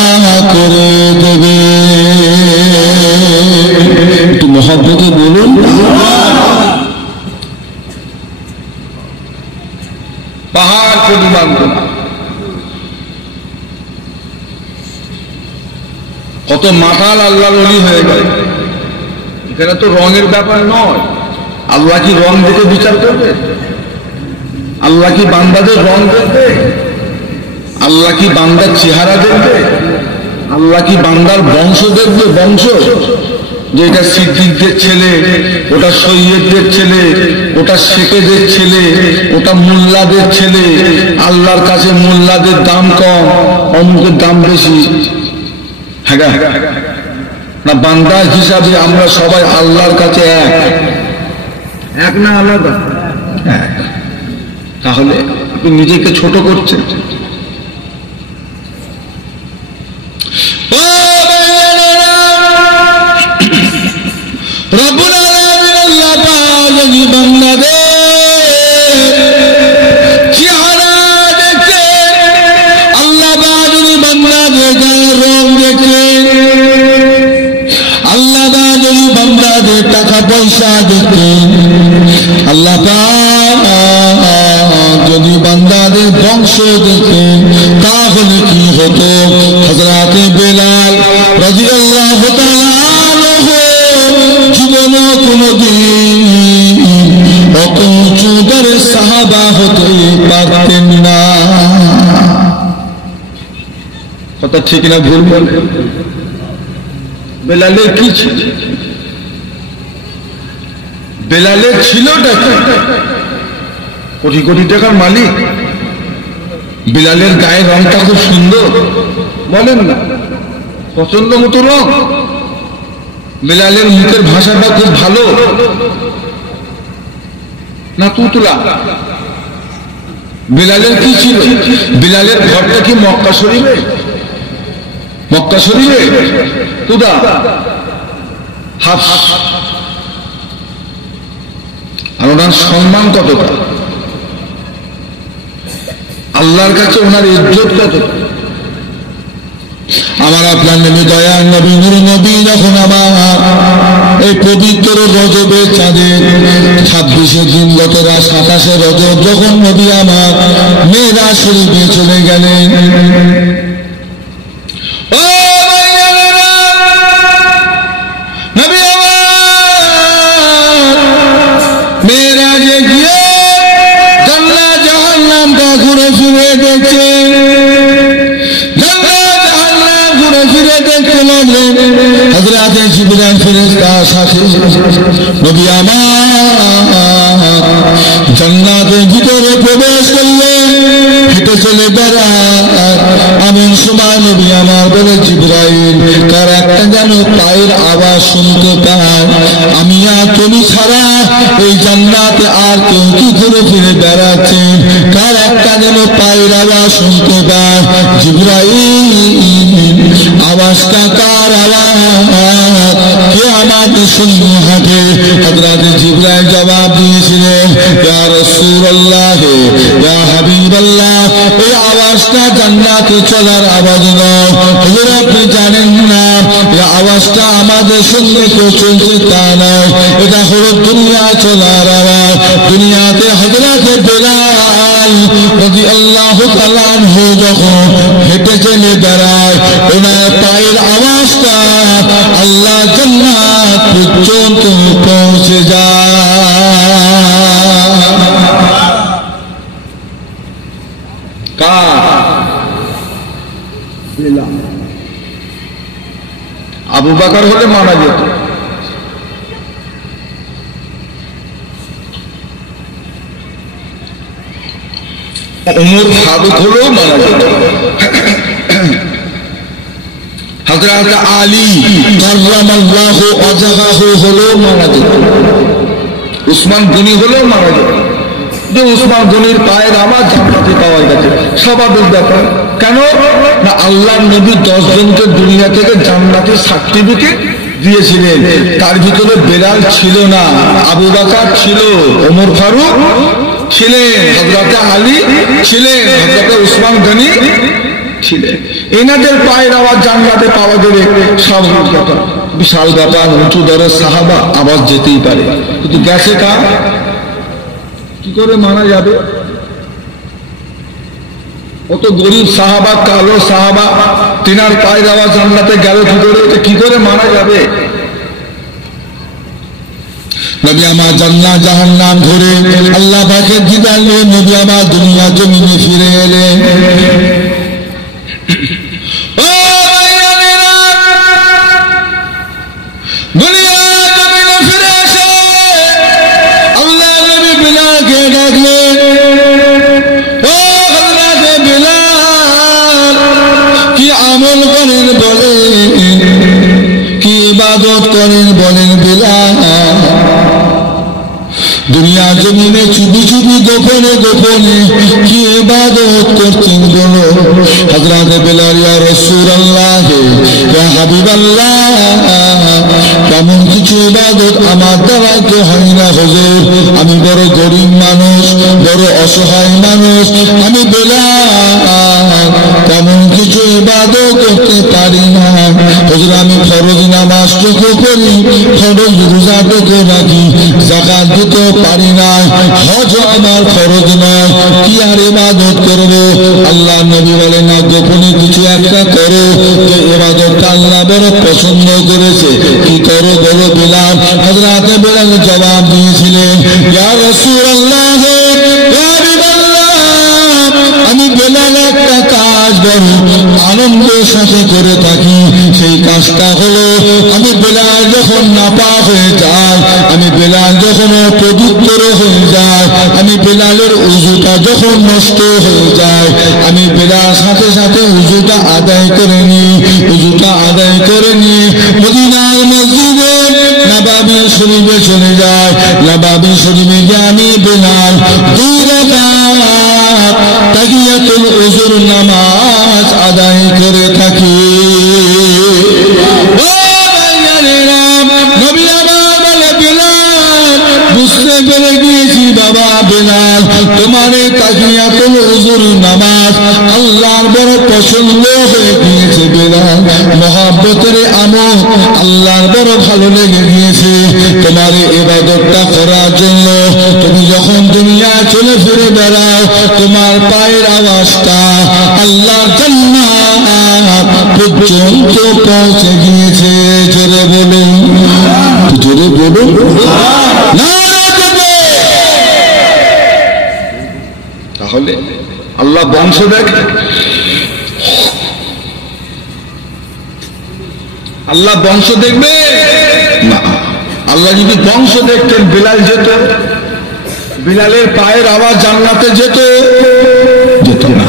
করে দেবে। একটু মহব্বতে বলুন। পাহাড় পরিমাণ গুনাহ। কত মাতাল আল্লাহর ওলি হয়ে গেল। এখানে তো রঙের ব্যাপার নয়। আল্লাহ কি রং দেখে বিচার করবে? আল্লাহ কি বান্দাদের রং দেখবে? আল্লাহ কি বান্দার চেহারা দেখবে? আল্লাহ কি বান্দার বংশ দেখবে? বংশ, যে এটা সিদ্দিকদের ছেলে, ওটা সৈয়দদের ছেলে, ওটা শেখেদের ছেলে, ওটা মোল্লাদের ছেলে। আল্লাহর কাছে মোল্লাদের দাম কম, অমুকের দাম বেশি। হ্যাঁ না, বান্দা হিসাবে আমরা সবাই আল্লাহর কাছে এক না আলাদা? এক। তাহলে আপনি নিজেকে ছোট করছেন। রব্বুল আলামিন আল্লাহ পাক যদি বান্দাদের চেহারা দেখে, আল্লাহ পাক যদি বান্দাদের গায়ের রং দেখে, আল্লাহ পাক যদি বান্দাদের টাকা পয়সা দেখে, আল্লাহ পাক যদি বান্দাদের বংশ দেখে, তাহলে কি হতো? হযরত বেলাল রাদিয়াল্লাহু তাআলা জীবন কোনদিন অত উঁচুদের সাহাবা হতে পারতেন না। কথা ঠিক না ভুল বলে? বেলালের কি ছিল? বেলালের ছিলটা কি? কোটি কোটি টাকার মালিক। বেলালের গায়ের রংটা খুব সুন্দর, বলেন না? পছন্দ মতো রং। বেলালের মুখের ভাষাটা খুব ভালো না তুতলা? বেলালের কি ছিল? বেলালের ঘরটা কি মক্কা শরীফে? মক্কা শরীফে তুদা হাফ। আর ওনার সম্মান কতটা, আল্লাহর কাছে ওনার ইজ্জত কতটা। আমার আপনার নবী, দয়ার নবী, নূর নবী, যখন আমার এই পবিত্র রজবের চাঁদের 26 দিন গত 27 রজব যখন নবী আমার মেরাজ শরীফে চলে গেলেন, নবী আমার মেরাজে গিয়ে জান্নাত জাহান্নামটা ঘুরে ফিরে দেখে, হযরত জিবরাইল ফেরেশতার সাথে নবী আমার জান্নাতের ভিতরে প্রবেশ করলেন, হেঁটে চলে বেড়ায়। এমন সময় নবী আমার বলে, জিবরাইল, তার একটা যেন পায়ের আওয়াজ শুনতে পায়। আমি আর তুমি ছাড়া এই জান্নাতে আর কেউ কি ঘুরে ফিরে বেড়াচ্ছেন, তার একটা যেন পায়ের আওয়াজ শুনতে পায়। জিবরাইল, আওয়াজটা কার আওয়াজ? কে আমাকে শুনতে হাঁটে? হযরত জিবরাইল জবাব দিয়েছিলেন, ইয়া রাসূলুল্লাহ, ইয়া হাবিবাল্লাহ, এই আওয়াজটা জান্নাতে চলার আওয়াজ নয়। হুজুর আপনি জানেন না, এই আওয়াজটা আমাদের সঙ্গে কেউ চলছে তা নয়, এটা হলো দুনিয়া চলার আওয়াজ। দুনিয়াতে হযরত বেলাল রাদিয়াল্লাহু তাআলা আনহু যখন হেঁটে চলে বেড়ায়, ওনার পায়ের আওয়াজটা আল্লাহ জান্নাত পর্যন্ত পৌঁছে যায়। আবু বকর হলে মারা যেত, ওমর ফারুক হলেও মারা যেত, হযরত আলী কাররামাল্লাহু ওয়াজহাহু হলেও মারা যেত, উসমান গনি হলেও মারা যেত। যে উসমান গনির পায়ের আওয়াজ জান্নাতে পাওয়া গেছে, স্বাভাবিক ব্যাপার। কেন না, আল্লাহর নবী 10 জনকে দুনিয়া থেকে জান্নাতের সার্টিফিকেট দিয়েছিলেন। তার ভিতরে বেলাল ছিল না, আবু বকর ছিল, ওমর ফারুক ছিলেন, হযরত আলী ছিলেন, হযরত উসমান গনি ছিলেন। এনাদের পায়ের আওয়াজ জান্নাতে পাওয়া যাবে, স্বাভাবিক ব্যাপার, বিশাল ব্যাপার। উঁচু দরের সাহাবা, আওয়াজ যেতেই পারে। কিন্তু গেছে কার? কি করে মারা যাবে? কত গরিব সাহাবা, কালো সাহাবা, তিনার পায়ের আওয়াজ জান্নাতে গেল কি করে? এটা কি করে মানা যাবে? নবী আমার জান্নাত জাহান্নাম ঘুরে আল্লাহ পাকের দিদার নিয়ে নবী আমার দুনিয়া জমিনে ফিরে এলেন। দুনিয়া জমিনে ফিরে এসে আল্লাহ নবী বিলালকে ডাকলেন, ও হযরত বিলাল, কি আমল করেন বলেন, কি ইবাদত করেন বলেন বিলাল। দুনিয়া জমিনে চুপি চুপি গোপনে গোপনে কি ইবাদত করছেন বলো। হযরত বিলাল, ইয়া রাসূলুল্লাহ, ইয়া হাবিবাল্লাহ, তেমন কিছু ইবাদত আমার দ্বারা তো হয় না হুজুর। আমি বড় গরিব মানুষ, বড় অসহায় মানুষ, আমি বিলাল তেমন কিছু ইবাদত করতে পারি না হুজুর। আমি ফরজ নামাজটুকু পড়ি, ফরজ রোজাটুকু রাখি, যাকাত দিতে পারি না, হজ আমার ফরজ নয়, কি আর ইবাদত করবো? আল্লাহ নবী বলে, না, গোপনে কিছু একটা করো, যে ইবাদতটা আল্লাহ বড় পছন্দ করেছে। কি করো বলো বিলাল? হযরত বিলাল জবাব দিয়েছিলেন, ইয়া রাসূলুল্লাহ, ইয়া হাবিবাল্লাহ, আমি বিলাল একটা কাজ বড় আনন্দের সাথে করে থাকি। সেই কাজটা হলো, আমি বিলাল যখন নাপাক হয়ে যায়, আমি বিলাল যখন অপবিত্র হয়ে যায়, আমি বিলালের উযুটা যখন নষ্ট হয়ে যায়, আমি বিলাল সাথে সাথে উযুটা আদায় করে নিই। উযুটা আদায় করে নিয়ে মদিনার মসজিদে নববী শরীফে চলে যায়। নববী শরীফে গিয়ে আমি বিলাল 2 রাকাত তাহিয়াতুল উযুর নামাজ আদায় করে থাকি। নবী আমার বলে, বিলাল, বুঝতে পেরে গিয়েছি বাবা বিলাল, তোমার এই তাহিয়াতুল উযুর নামাজ আল্লাহর বড় পছন্দ হয়ে গিয়েছে বিলাল। মহব্বতের আমল আল্লাহর বড় ভালো লেগে গিয়েছে। তোমার এই ইবাদতটা করার জন্য তুমি যখন দুনিয়া চলে ফিরে বেড়াও, তোমার পায়ের আওয়াজটা আল্লাহর জান্নাত পর্যন্ত পৌঁছে গিয়েছে। জোরে বলুন, জোরে বলুন, তাহলে আল্লাহ বংশ দেখে? আল্লাহ বংশ দেখবে না। আল্লাহ যদি বংশ দেখতেন, বিলাল যেত? বিলালের পায়ের আওয়াজ জান্নাতে যেত? যেত না।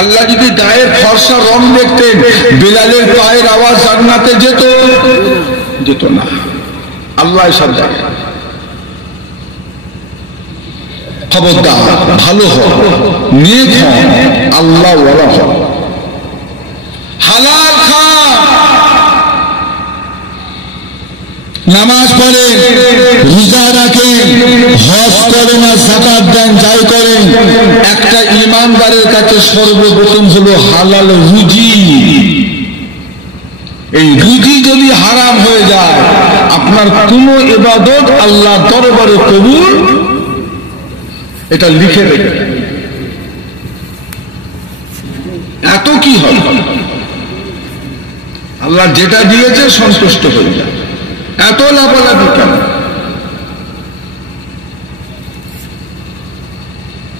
আল্লাহ যদি গায়ের ফর্সা রং দেখতেন, বিলালের পায়ের আওয়াজ জান্নাতে যেত? যেত না। আল্লাহ সব জানে। খবরদার, ভালো হও, নেক হও, আল্লাহ ওয়ালা হও, হালাল খান, নামাজ পড়েন, রোজা রাখেন, হজ করেন আর যাকাত দেন, যাই করেন, একটা ঈমানদারের কাছে সর্বপ্রথম হলো হালাল রুজি। এই রুজি যদি হারাম হয়ে যায়, আপনার কোন ইবাদত আল্লাহ দরবারে কবুল, এটা লিখে রেখে। এত কি হবে? আল্লাহ যেটা দিয়েছে সন্তুষ্ট হয়ে যায়, এত লাফালাফি কেন?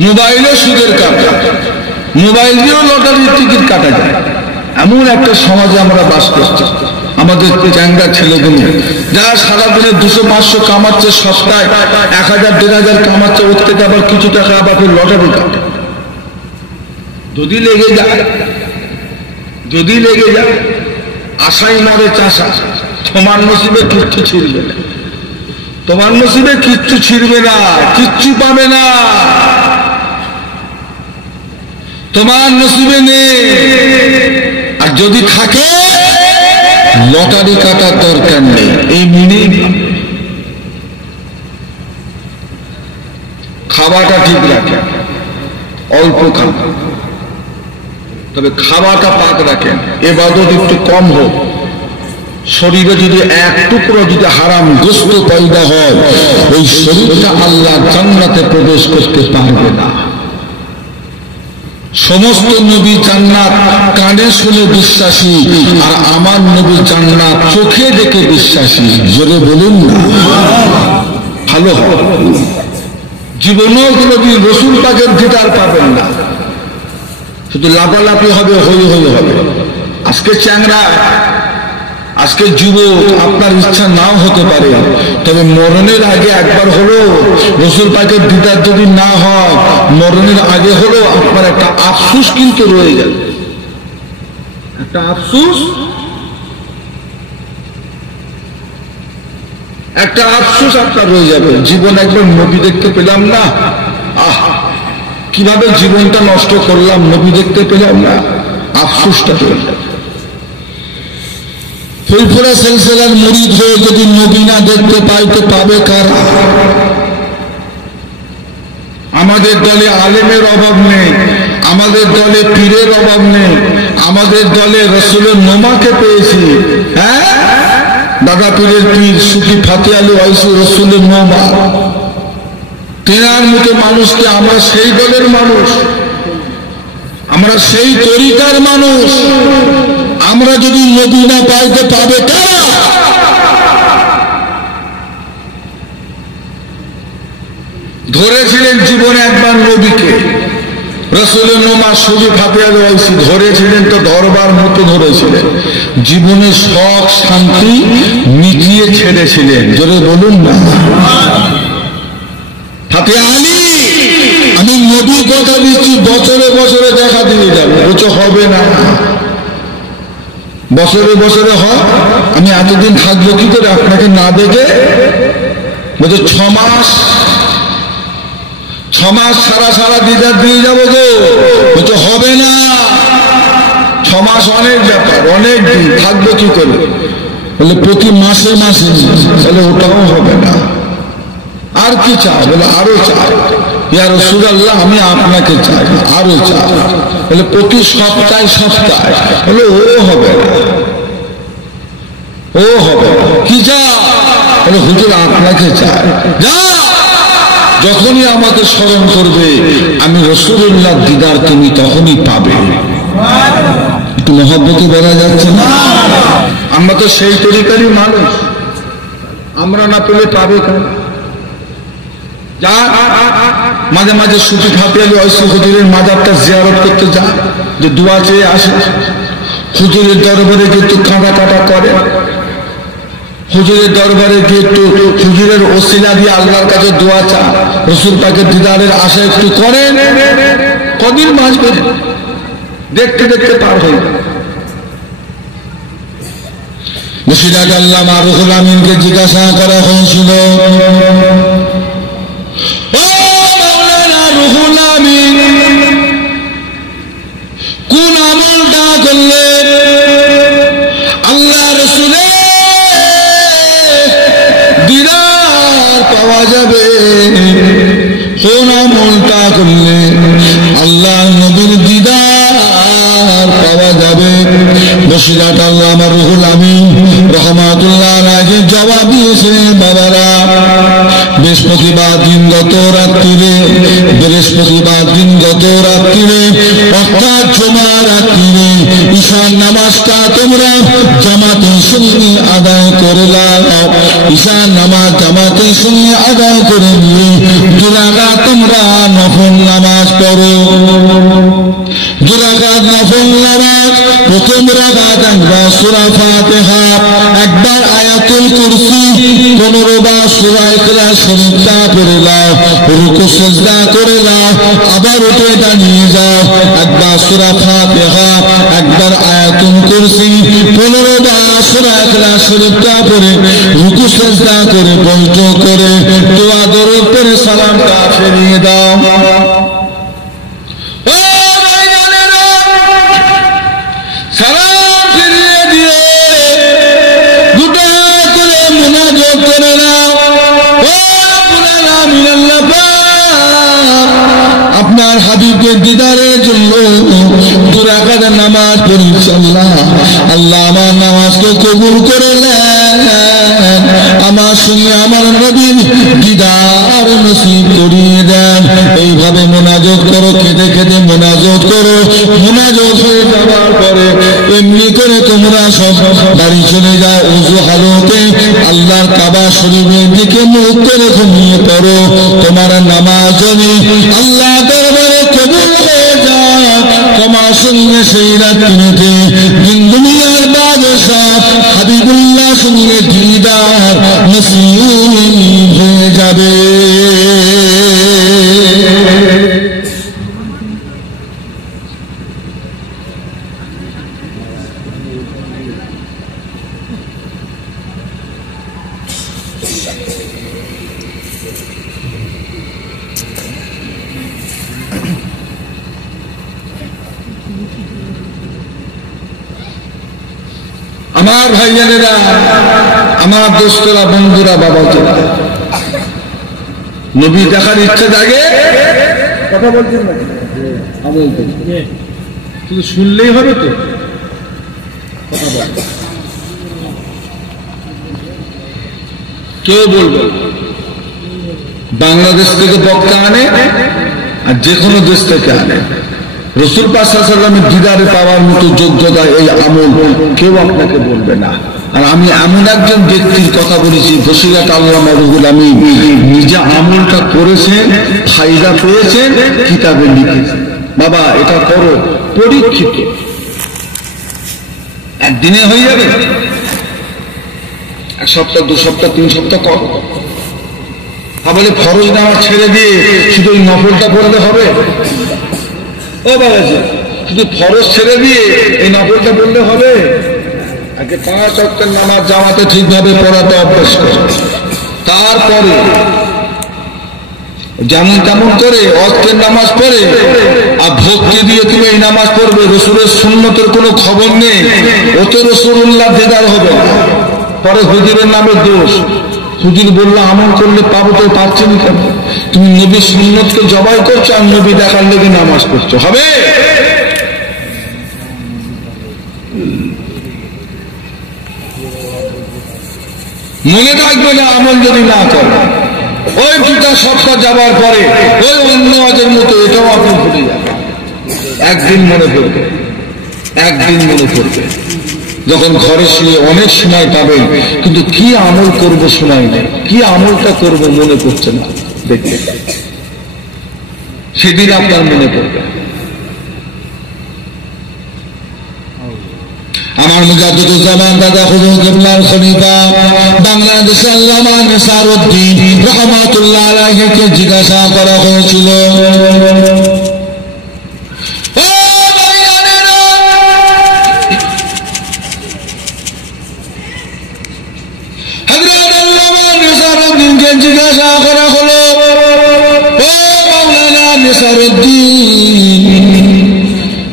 মোবাইলে সুদের কাটা, মোবাইল দিয়েও লটারির টিকিট কাটা যায়। এমন একটা সমাজে আমরা বাস করছি। আমাদের চ্যাংড়া ছেলেগুলো যারা সারাদিনে 200-500 কামাচ্ছে, সপ্তাহে 1000-1500 কামাচ্ছে, ওর থেকে আবার কিছু টাকা আবার লটারি কাটে। যদি লেগে যায়, যদি লেগে যায়, আশাই মরে চাষা। তোমার নসিবে কিচ্ছু ছিড়বে না, তোমার নসিবে কিচ্ছু ছিড়বে না, কিচ্ছু পাবে না, তোমার নসিবে নেই। আর যদি থাকে, লটারি কাটার দরকার নেই, এমনি খাওয়াটা ঠিক রাখেন, অল্প খান, তবে খাওয়াটা পাক রাখেন, ইবাদত একটু কম হোক। শরীরে যদি এক টুকরো যদি হারাম গোশত পয়দা হয়, ওই শরীরটা আল্লাহ জান্নাতে প্রবেশ করতে পারবে না। সমস্ত নবী জান্নাত কানে শুনে বিশ্বাসী, আর আমার নবী জান্নাত চোখে দেখে বিশ্বাসী। জোরে বলুন না, ভালো হবে। জীবনেও কোনদিন রসুল পাকের দিদার পাবেন না, শুধু লাফালাফি হবে, হই হই হবে। আজকে চ্যাংরা, আজকে যুবক, আপনার ইচ্ছা নাও হতে পারে, তবে মরণের আগে একবার হলো রসুল পাকের দিদার যদি না হয়, মরণের আগে হলো আপনার একটা আফসোস কিন্তু রয়ে যাবে, একটা আফসোস, একটা আফসোস আপনার রয়ে যাবে। জীবন একবার নবী দেখতে পেলাম না, আহ কিভাবে জীবনটা নষ্ট করলাম, নবী দেখতে পেলাম না, আফসোসটা রয়ে যাবে। ফুলফুরা সিলসিলার মুরিদ হয়ে যদি নবী না দেখতে পাই তো পাবে কারা? আমাদের দলে আলেমের অভাব নেই, আমাদের দলে পীরের অভাব নেই, আমাদের দলে রসুলের নোমাকে পেয়েছি। হ্যাঁ, দাদা পীরের পীর সুফি ফাতে আলী ওয়াইসি রসুলের নোমা, তেনার মতো মানুষকে আমরা সেই দলের মানুষ, আমরা সেই তরিকার মানুষ। আমরা যদি নবী না পাইতে পাবে কারা? ধরেছিলেন জীবনে একবার নবীকে, রসুলের নোমা সুফি ফাতে আলী ওয়াইসি ধরেছিলেন তো ধরবার মতো ধরেছিলেন, জীবনে শখ শান্তি মিটিয়ে ছেড়েছিলেন। জোরে বলুন না, ফাতে আলী, আমি নবী কথা দিচ্ছি, বছরে বছরে দেখা দিয়ে যাবে, বলছে হবে না, বছরে বছরে হয়, আমি এতদিন থাকবো কি করে আপনাকে না দেখে? বলছে 6 মাস, 6 মাস সারা সারা দিদার দিয়ে যাবো গো। বলছে হবে না, 6 মাস অনেক ব্যাপার, অনেক দিন থাকবো কি করে? বলে প্রতি মাসে মাসে, তাহলে ওটাও হবে না। আর কি চাও? বলে আরো চাই। ইয়া রাসূলুল্লাহ, আমি আপনাকে চাই, আরো চাই। বলে প্রতি সপ্তাহে সপ্তাহে। বলে ও হবে না, ও হবে না। কি চাও? বলে হুজুর আপনাকে চাই। যা, যখনই আমাকে স্মরণ করবে আমি রাসূলুল্লাহ দিদার তুমি তখনই পাবে। একটু মহব্বতে বলা যাচ্ছে না? আমরা তো সেই তরিকারই মানুষ, আমরা না পেলে পাবে কেন? যা, মাঝে মাঝে সুফি ফাতে আলী ওয়াইসি হুজুরের মাজারটা জিয়ারত করতে যা, যে দোয়া চেয়ে আসে। হুজুরের দরবারে গিয়ে একটু কাঁটা কাটা করে, হুজুরের দরবারে গিয়ে একটু হুজুরের ওসিলা দিয়ে আল্লাহর কাছে দোয়া চা, রসুল পাকের দিদারের আশা একটু করেন। কদিন বাঁচবে? দেখতে দেখতে পার হয়ে যাবে। মুর্শিদাত আল্লামা রুহুল আমিনকে জিজ্ঞাসা করা হয়েছিল, রুহুল আমিন কোন আমলটা করলে আল্লাহ রাসূলের দিদার পাওয়া যাবে? কোন আমলটা করলে আল্লাহ নবীর দিদার পাওয়া যাবে? মুর্শিদাত আল্লামা রুহুল আমিন রহমাতুল্লাহ আলাইহি জবাব দিয়েছিলেন, বাবারা, বৃহস্পতিবার দিন গত রাত্রিরে, বৃহস্পতিবার দিন গত রাত্রিরে অর্থাৎ জুমা রাত্রিরে ঈশার নামাজটা তোমরা জামাতের সঙ্গে আদায় করে নাও। ঈশার নামাজ জামাতের সঙ্গে আদায় করে নিয়ে 2 রাকাত তোমরা নফল নামাজ পড়ো। 2 রাকাত নফল নামাজ, প্রথম রাকাত একবার সূরা ফাতিহা, একবার আয়াতুল কুরসি, 15 বার সূরা ইখলাস শরীফটা পড়ে নাও, রুকু সিজদা করে নাও, আবার উঠে দাঁড়িয়ে যাও, একবার সূরা ফাতিহা, একবার আয়াতুল কুরসি, 15 বার সূরা ইখলাস শরীফটা পড়ে রুকু সিজদা করে বৈঠক করে দোয়া দরুদ পড়ে সালামটা ফিরিয়ে দাও। সালাম ফিরিয়ে দিয়ে 2টা করে মুনাজাত করে নাও। আপনার হাবিবের দিদারের জন্য 2 রাকাত নামাজ পড়ি। আল্লাহ, আল্লাহ আমার নামাজকে কবুল করে নেন, আমার সঙ্গে আমার নবীর দিদার নসিব করিয়ে দেন। এইভাবে মোনাজাত মোনাজাত করো, কেঁদে কেঁদে মোনাজাত করো। মোনাজাত হয়ে যাওয়ার পরে এমনি করে তোমরা সব বাড়ি চলে যাও। ওযু হালতে আল্লাহর কাবা শরীফের দিকে মুখ করে ঘুমিয়ে পড়ো। তোমার নামাজ যদি আল্লাহ দরবারে কবুল হয়ে যায়, তোমার সঙ্গে সেই রাত্রিতে দিন দুনিয়ার বাদশাহ হাবিবুল্লাহ সঙ্গে দিদার নসিব হয়ে যাবে। আমার ভাইজানেরা, আমার দোস্তরা, বন্ধুরা, বাবাকেরা, নবী দেখার ইচ্ছা জাগে। কথা বলছেন না, শুধু শুনলেই হবে তো? কথা বল, কেউ বলবে বাংলাদেশ থেকে বক্তা আনে আর যে কোনো দেশ থেকে আনে, রাসূল পাক সাল্লাল্লাহু আলাইহি ওয়াসাল্লামের দিদারে পাওয়ার মতো যোগ্যতা এই আমল কেউ আপনাকে বলবে না। আর আমি এমন একজন ব্যক্তির কথা বলেছি, বসিরহাট আল্লামা রুহুল আমিন, নিজে আমলটা করেছেন, ফায়দা পেয়েছেন, কিতাবে লিখেছেন। বাবা এটা করো, পরীক্ষিত, একদিনে হয়ে যাবে, এক সপ্তাহ, 2 সপ্তাহ, 3 সপ্তাহ করো। বলে ফরজ নামাজ ছেড়ে দিয়ে শুধু ওই নফলটা পড়লে হবে? ও বাবাজি, শুধু ফরজ ছেড়ে দিয়ে এই নফলটা বললে হবে? আগে 5 ওয়াক্তের নামাজ জামাতে ঠিকভাবে পড়াতে অভ্যাস করো, তারপরে যেমন তেমন করে ওয়াক্তের নামাজ পড়ে আর ভক্তি দিয়ে তুমি এই নামাজ পড়বে। রাসূলের সুন্নতের কোনো খবর নেই, ওতে রাসূলুল্লাহ দিদার হবে না। পরে হুজুরের নামে দোষ, হুজুর বললো আমল করলে পাবো, তো পাচ্ছি না কেন? তুমি নবী সুন্নতকে জবাই করছো আর নবী দেখার লেগে নামাজ পড়ছো, হবে? মনে থাকবে না, আমল যদি না করে ওই 2টা সপ্তাহ যাবার পরে ওই অন্য আজের মতো এটাও আপনি ভুলে যাবেন। একদিন মনে পড়বে, একদিন মনে পড়বে, যখন ঘরে শুয়ে অনেক সময় পাবেন, কিন্তু কি আমল করব সময় নেই, কি আমলটা করব মনে পড়ছে না, দেখতে সেদিন আপনার মনে পড়বে। আমার মুজাদ্দিদুজ্জামান দাদা হুজুর কিবলার খলিফা বাংলাদেশের আল্লামা নেসারউদ্দিন রাহমাতুল্লাহ আলাইহিকে জিজ্ঞাসা করা হয়েছিল, জিজ্ঞাসা করা হলো, ও মাওলানা নেসারউদ্দিন,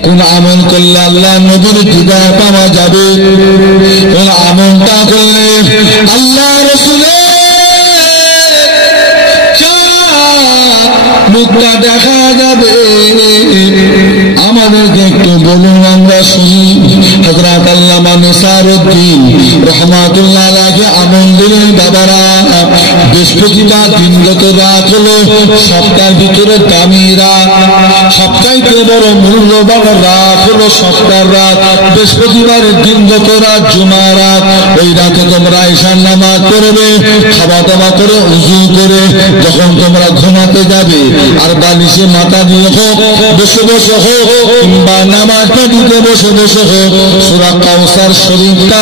কোন আমল করলে আল্লাহ নবীর দিদার পাওয়া যাবে? কোন আমলটা করলে আল্লাহ রাসূলের মুখটা দেখা যাবে? আমাদেরকে একটু বলুন, আমরা শুনি। হযরত আল্লামা নেসারউদ্দিন রাহমাতুল্লাহ আলাইহি আমল দিলেন। বাবারা, বৃহস্পতিবার দিনগত রাত হলো সপ্তাহের ভিতরে দামি রাত, সবচাইতে বড় মূল্যবান রাত হলো সপ্তাহের রাত, বৃহস্পতিবারের দিনগত রাত, জুমা রাত। ওই রাতে তোমরা ঈশার নামাজ পড়বে, খাওয়া দাওয়া করে উযু করে যখন তোমরা ঘুমাতে যাবে, আর বালিশে মাথা দিয়ে হোক, বসে বসে হোক, কিংবা নামাজ পড়তে বসে বসে হোক, সূরা কাউসার শরীফটা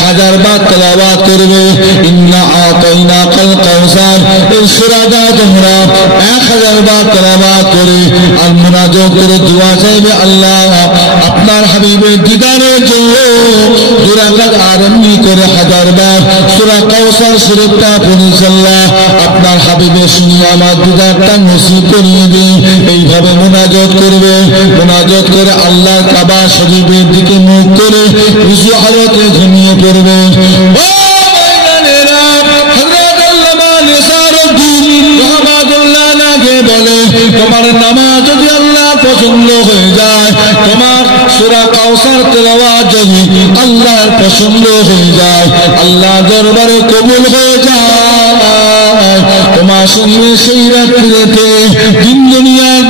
1000 বার তেলাওয়াত করবে। ইন্না আতাইনাকাল কাউসার, এই সূরাটা তোমরা 1000 বার তেলাওয়াত করে আর মুনাজাত করে দোয়া চাইবে, আল্লাহ আপনার হাবিবের দিদারের জন্য 2 রাকাত আরম্ভি করে 1000 বার সূরা কাউসার শরীফটা পড়ি, আল্লাহ আপনার হাবিবের সঙ্গে আমার দিদারটা নসিব করিয়ে দিন। এইভাবে মুনাজাত করবে, মুনাজাত করে আল্লাহর কাবা শরীফের দিকে মুখ করে উযু হালতে ঘুমিয়ে পড়বে। বলে তোমার নামাজ যদি আল্লাহ পছন্দ হয়ে যায়, তোমার সূরা কাউসার তেলাওয়াত যদি আল্লাহর পছন্দ হয়ে যায়, আল্লাহ দরবারে কবুল হয়ে যায়, তোমার সঙ্গে সেই রাত্রিতে দিন দুনিয়ার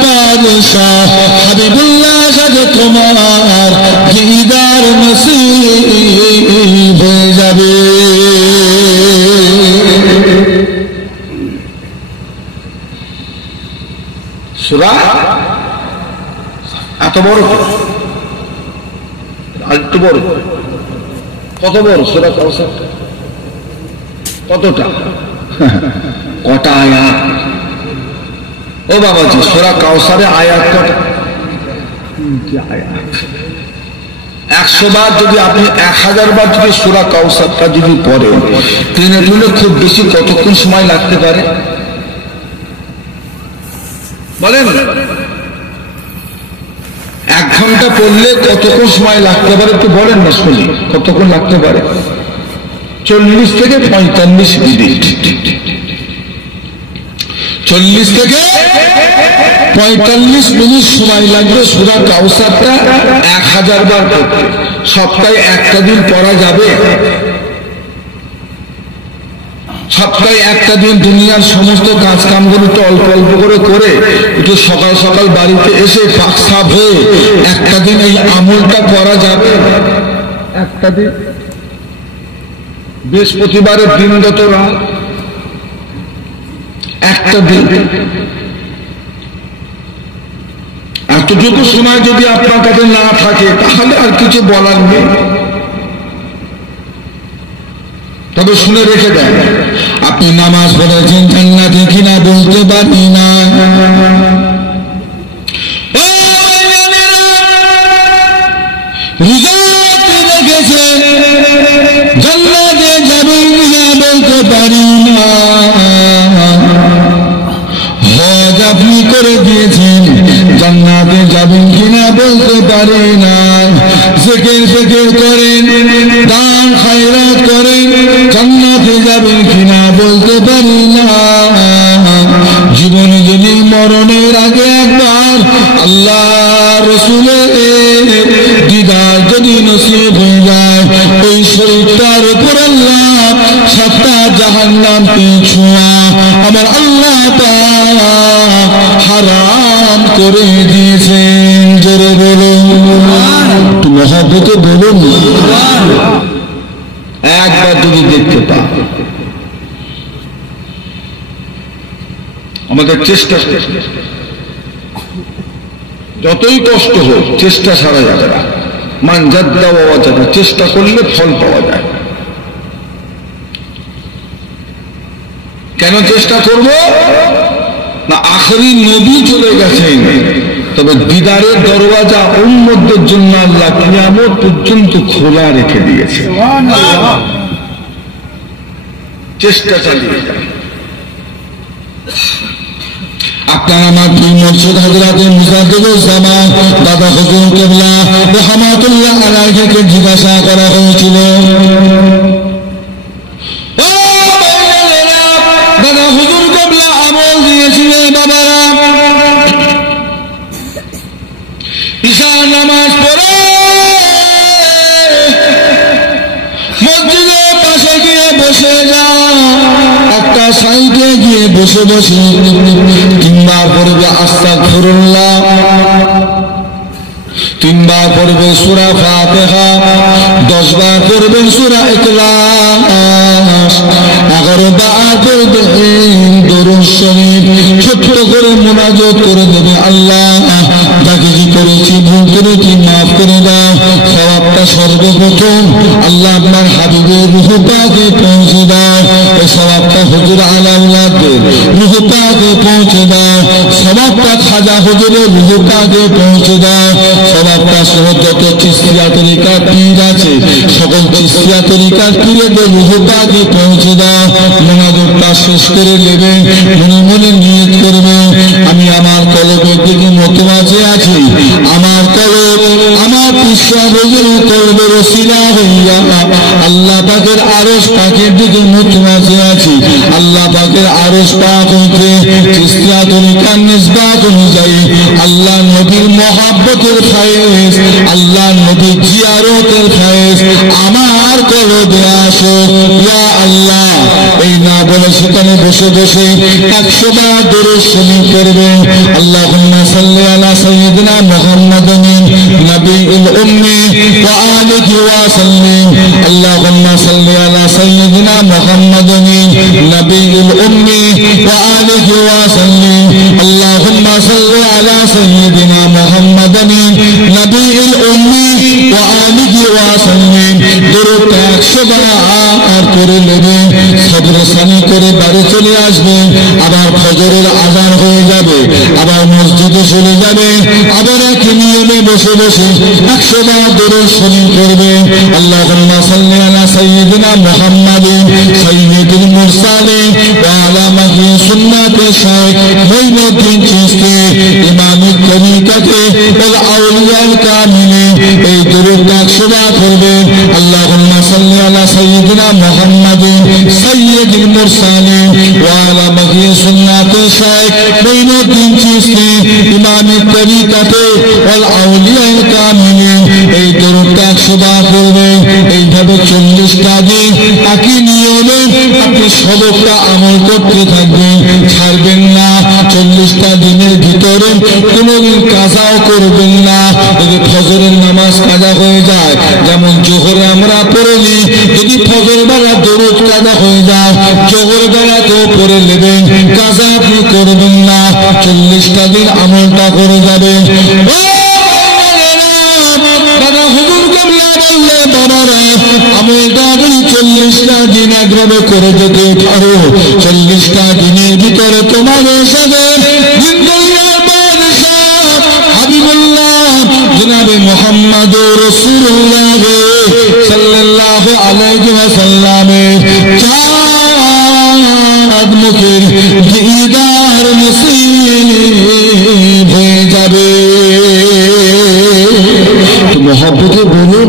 সূরা এত বড়, আরেকটু বড়, কত বড় সূরা কাউসার? কতটা? কটা আয়াত? ও বাবাজি, সূরা কাউসারে আয়াত কটা? 3টি আয়াত। 100 বার যদি আপনি 1000 বার যদি সূরা কাউসারটা যদি পড়েন, ট্রেনে ট্রেনে খুব বেশি কতক্ষণ সময় লাগতে পারে বলেন? 1 ঘন্টা পড়লে কতক্ষণ সময় লাগতে পারে একটু বলেন না শুনি, কতক্ষণ লাগতে পারে? 40 থেকে 45 মিনিট। 40 থেকে 45 মিনিট সময় লাগবে সূরা কাউসারটা 1000 বার পড়তে। সপ্তাহে একটা দিন পড়া যাবে? সপ্তাহে একটা দিন দুনিয়ার সমস্ত কাজ কামগুলো একটু অল্প অল্প করে করে একটু সকাল সকাল বাড়িতে এসে পাক সাফ হয়ে একটা দিন এই আমলটা করা যাবে? একটা দিন, বৃহস্পতিবারের দিনগত রাত, একটা দিন। এতটুকু সময় যদি আপনার কাছে না থাকে তাহলে আর কিছু বলার নেই। তবে শুনে রেখে দেন, আপনি নামাজ পড়েছেন জান্নাতে কিনা বলতে পারি না। রোজা রেখেছেন জান্নাতে যাবেন কিনা বলতে পারি না। হজ আপনি করে দিয়েছেন জান্নাতে যাবেন কিনা বলতে পারি না। জিকির ফিকির করেন, দান খায়রাত করেন, জান্নাতে যাবেন কিনা বলতে পারি না। জীবনে যদি মরণের আগে একবার আল্লাহ রাসূলের দিদার যদি নসিব হয়ে যায়, ওই শরীরটার উপর আল্লাহ 7টা জাহান্নামকে ছোঁয়া আমার আল্লাহ পাক হারাম করে দিয়েছেন। জোরে বলুন, একটু মহব্বতে বলুন। একবার যদি দেখতে পান, আমাদের চেষ্টা, যতই কষ্ট হোক চেষ্টা ছাড়া যাবে না। মান জাদ্দা ওয়া জাদা, চেষ্টা করলে ফল পাওয়া যায়। কেন চেষ্টা করব না? আখেরি নবী চলে গেছেন, তবে দিদারের দরওয়াজা উম্মতদের জন্য আল্লাহ কিয়ামত পর্যন্ত খোলা রেখে দিয়েছে। চেষ্টা চালিয়ে যান। আপনার আমার দুই মকসুদ হযরতে মুজাদ্দিদুল জামান দাদা হুজুর কিবলা রাহমাতুল্লাহ আলাইহিকে জিজ্ঞাসা করা হয়েছিল, দাদা হুজুর কিবলা আমল দিয়েছিলেন বাবারা, ঈশা নামাজ পড়ে মসজিদের পাশে গিয়ে বসে যান, একটা সাইডে গিয়ে বসে বসে 3 বার পড়বে আস্তাগফিরুল্লাহ, 3 বার পড়বে সূরা ফাতিহা, 10 বার পড়বে সূরা ইখলাস, 11 বার পড়বে দরুদ শরীফ। ছোট্ট করে মুনাজাত করে দেবে, আল্লাহ যাকে কি করেছি ভুল করেছি মাফ করে দাও। সওয়াবটা সর্বপ্রথম আল্লাহ আপনার হাবিবের রূহ পাকে পৌঁছে দাও। এই সওয়াবটা হুজুর আলাউলাদের রূহ পাকে পৌঁছে দাও। সওয়াবটা খাজা হুজুরের রূহ পাকে পৌঁছে দাও। সওয়াবটা সহ যত চিশতিয়া তরিকার পীর আছে সকল চিশতিয়া তরিকার পীরদের রূহ পাকে পৌঁছে দাও। মুনাজাতটা শেষ করে নেবে, মনে মনে নিয়ত করবে, আমি আমার কলবের দিকে মতবাজে আছি, আমার কলব আমার বিশ্বাসের কলবের ওসিলা হইয়া আল্লাহ পাকের আরশ পাকের দিকে মতবাজে আছি। আল্লাহ পাকের আরশ পাক হইতে চিশতিয়া তরিকার নিসবত অনুযায়ী আল্লাহ নবীর মহব্বতের ফায়েজ, আল্লাহ নবীর জিয়ারতের ফায়েজ আমার কলবে আসো ইয়া আল্লাহ। এই না বলে সেখানে বসে বসে 100 বার দরুদ শরীফ পড়বে। আল্লাহুম্মা সাল্লি আলা সাইয়্যিদিনা মুহাম্মাদিন নাবিয়িল উম্মি ওয়া আলিহি ওয়া সাল্লিম। আল্লাহুম্মা সাল্লি আলা সাইয়্যিদিনা মুহাম্মাদিন নাবিয়িল উম্মি ওয়া আলিহি ওয়া সাল্লিম। আল্লাহুম্মা সাল্লি على سيدنا محمد نبي الأمي وآله وسلم درود 100 বার করে নেবেন সদর সানি করে বাড়ি চলে আসবেন আবার ফজরের আযান হয়ে যাবে আবার মসজিদে চলে যাবে আবার এক নিয়মে বসে বসে 100 বার দরুদ শরীফ করবেন আল্লাহুম্মা সাল্লি আলা সাইয়্যিদিনা মুহাম্মাদিন সাইয়্যিদিল মুরসালিন ওয়া আলা মাহি সুন্নাতি শাইখ মুঈনুদ্দিন চিশতি ইমামুত তরিকাতে ওয়াল আউলিয়াল কামিলিন এই দরুদ 100 বার করবেন আল্লাহুম্মা সাল্লি আলা সাইয়্যিদিনা মুহাম্মাদিন সাইয়্যিদিল মুরসালিন ওয়া আলা মাহি সুন্নাতি শাইখ মুঈনুদ্দিন চিশতি ইমামুত তরিকাতে ওয়াল আউলিয়াল কামিলিন এই দরুদ 100 বার করবেন এইভাবে 40টা দিন একই নিয়মে আপনি সবকটা আমল করতে থাকবেন ছাড়বেন না 40টা দিনের ভিতরে কোনোদিন কাজাও করবেন না যদি ফজরের নামাজ কাজা হয়ে যায় যেমন জোহরে আমরা পড়েছি যদি ফজর বেলা দরুদ কাজা হয়ে যায় জোহর বেলাতেও পড়ে নেবেন কাজা আপনি করবেন না 40টা দিন আমলটা করে যাবেন আমলটা আপনি 40টা দিন একভাবে করে যেতে পারো 40টা দিনের ভিতরে তোমাদের সাথে হাবিবুল্লাহ জনাবে মুহাম্মদুর রাসূলুল্লাহ সাল্লাল্লাহু আলাইহি ওয়াসাল্লামের চাঁদ মুখের দিদার নসিব হয়ে যাবে মহব্বতে বলুন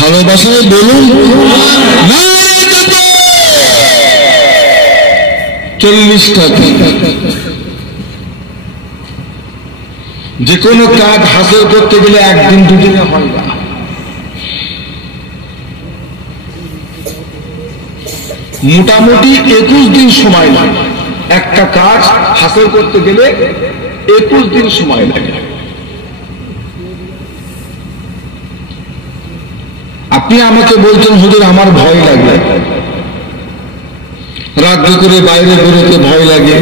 ভালোবাসায় বলুন 40টা দিন যে কোনো কাজ হাসিল করতে গেলে একদিন দুদিনে হয় না মোটামুটি 21 দিন সময় লাগে একটা কাজ হাসিল করতে গেলে 21 দিন সময় লাগে আপনি আমাকে বলছেন হুজুর আমার ভয় লাগে রাত দুপুরে বাইরে বেরোতে ভয় লাগে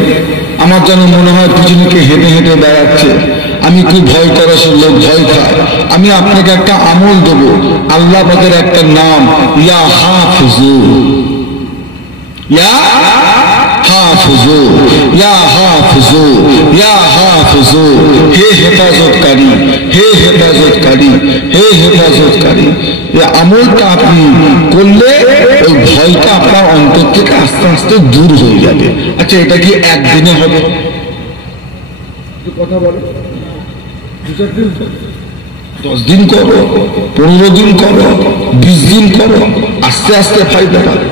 আমার যেন মনে হয় পিছনকে হেঁটে হেঁটে বেড়াচ্ছে আমি খুব ভয় করা লোক ভয় খায় আমি আপনাকে একটা আমল দেব আল্লাহ পাকের একটা নাম ইয়া হাফিজু ইয়া হাফিজু ইয়া হাফিজু ইয়া হাফিজু হে হেফাজতকারী হে হেফাজতকারী হে হেফাজতকারী এই আমলটা আপনি করলে ওই ভয়টা আপনার অন্তর থেকে আস্তে আস্তে দূর হয়ে যাবে আচ্ছা এটা কি একদিনে হবে কথা বলে 10 দিন করো 15 দিন করো 20 দিন করো আস্তে আস্তে ফায়দা পাবে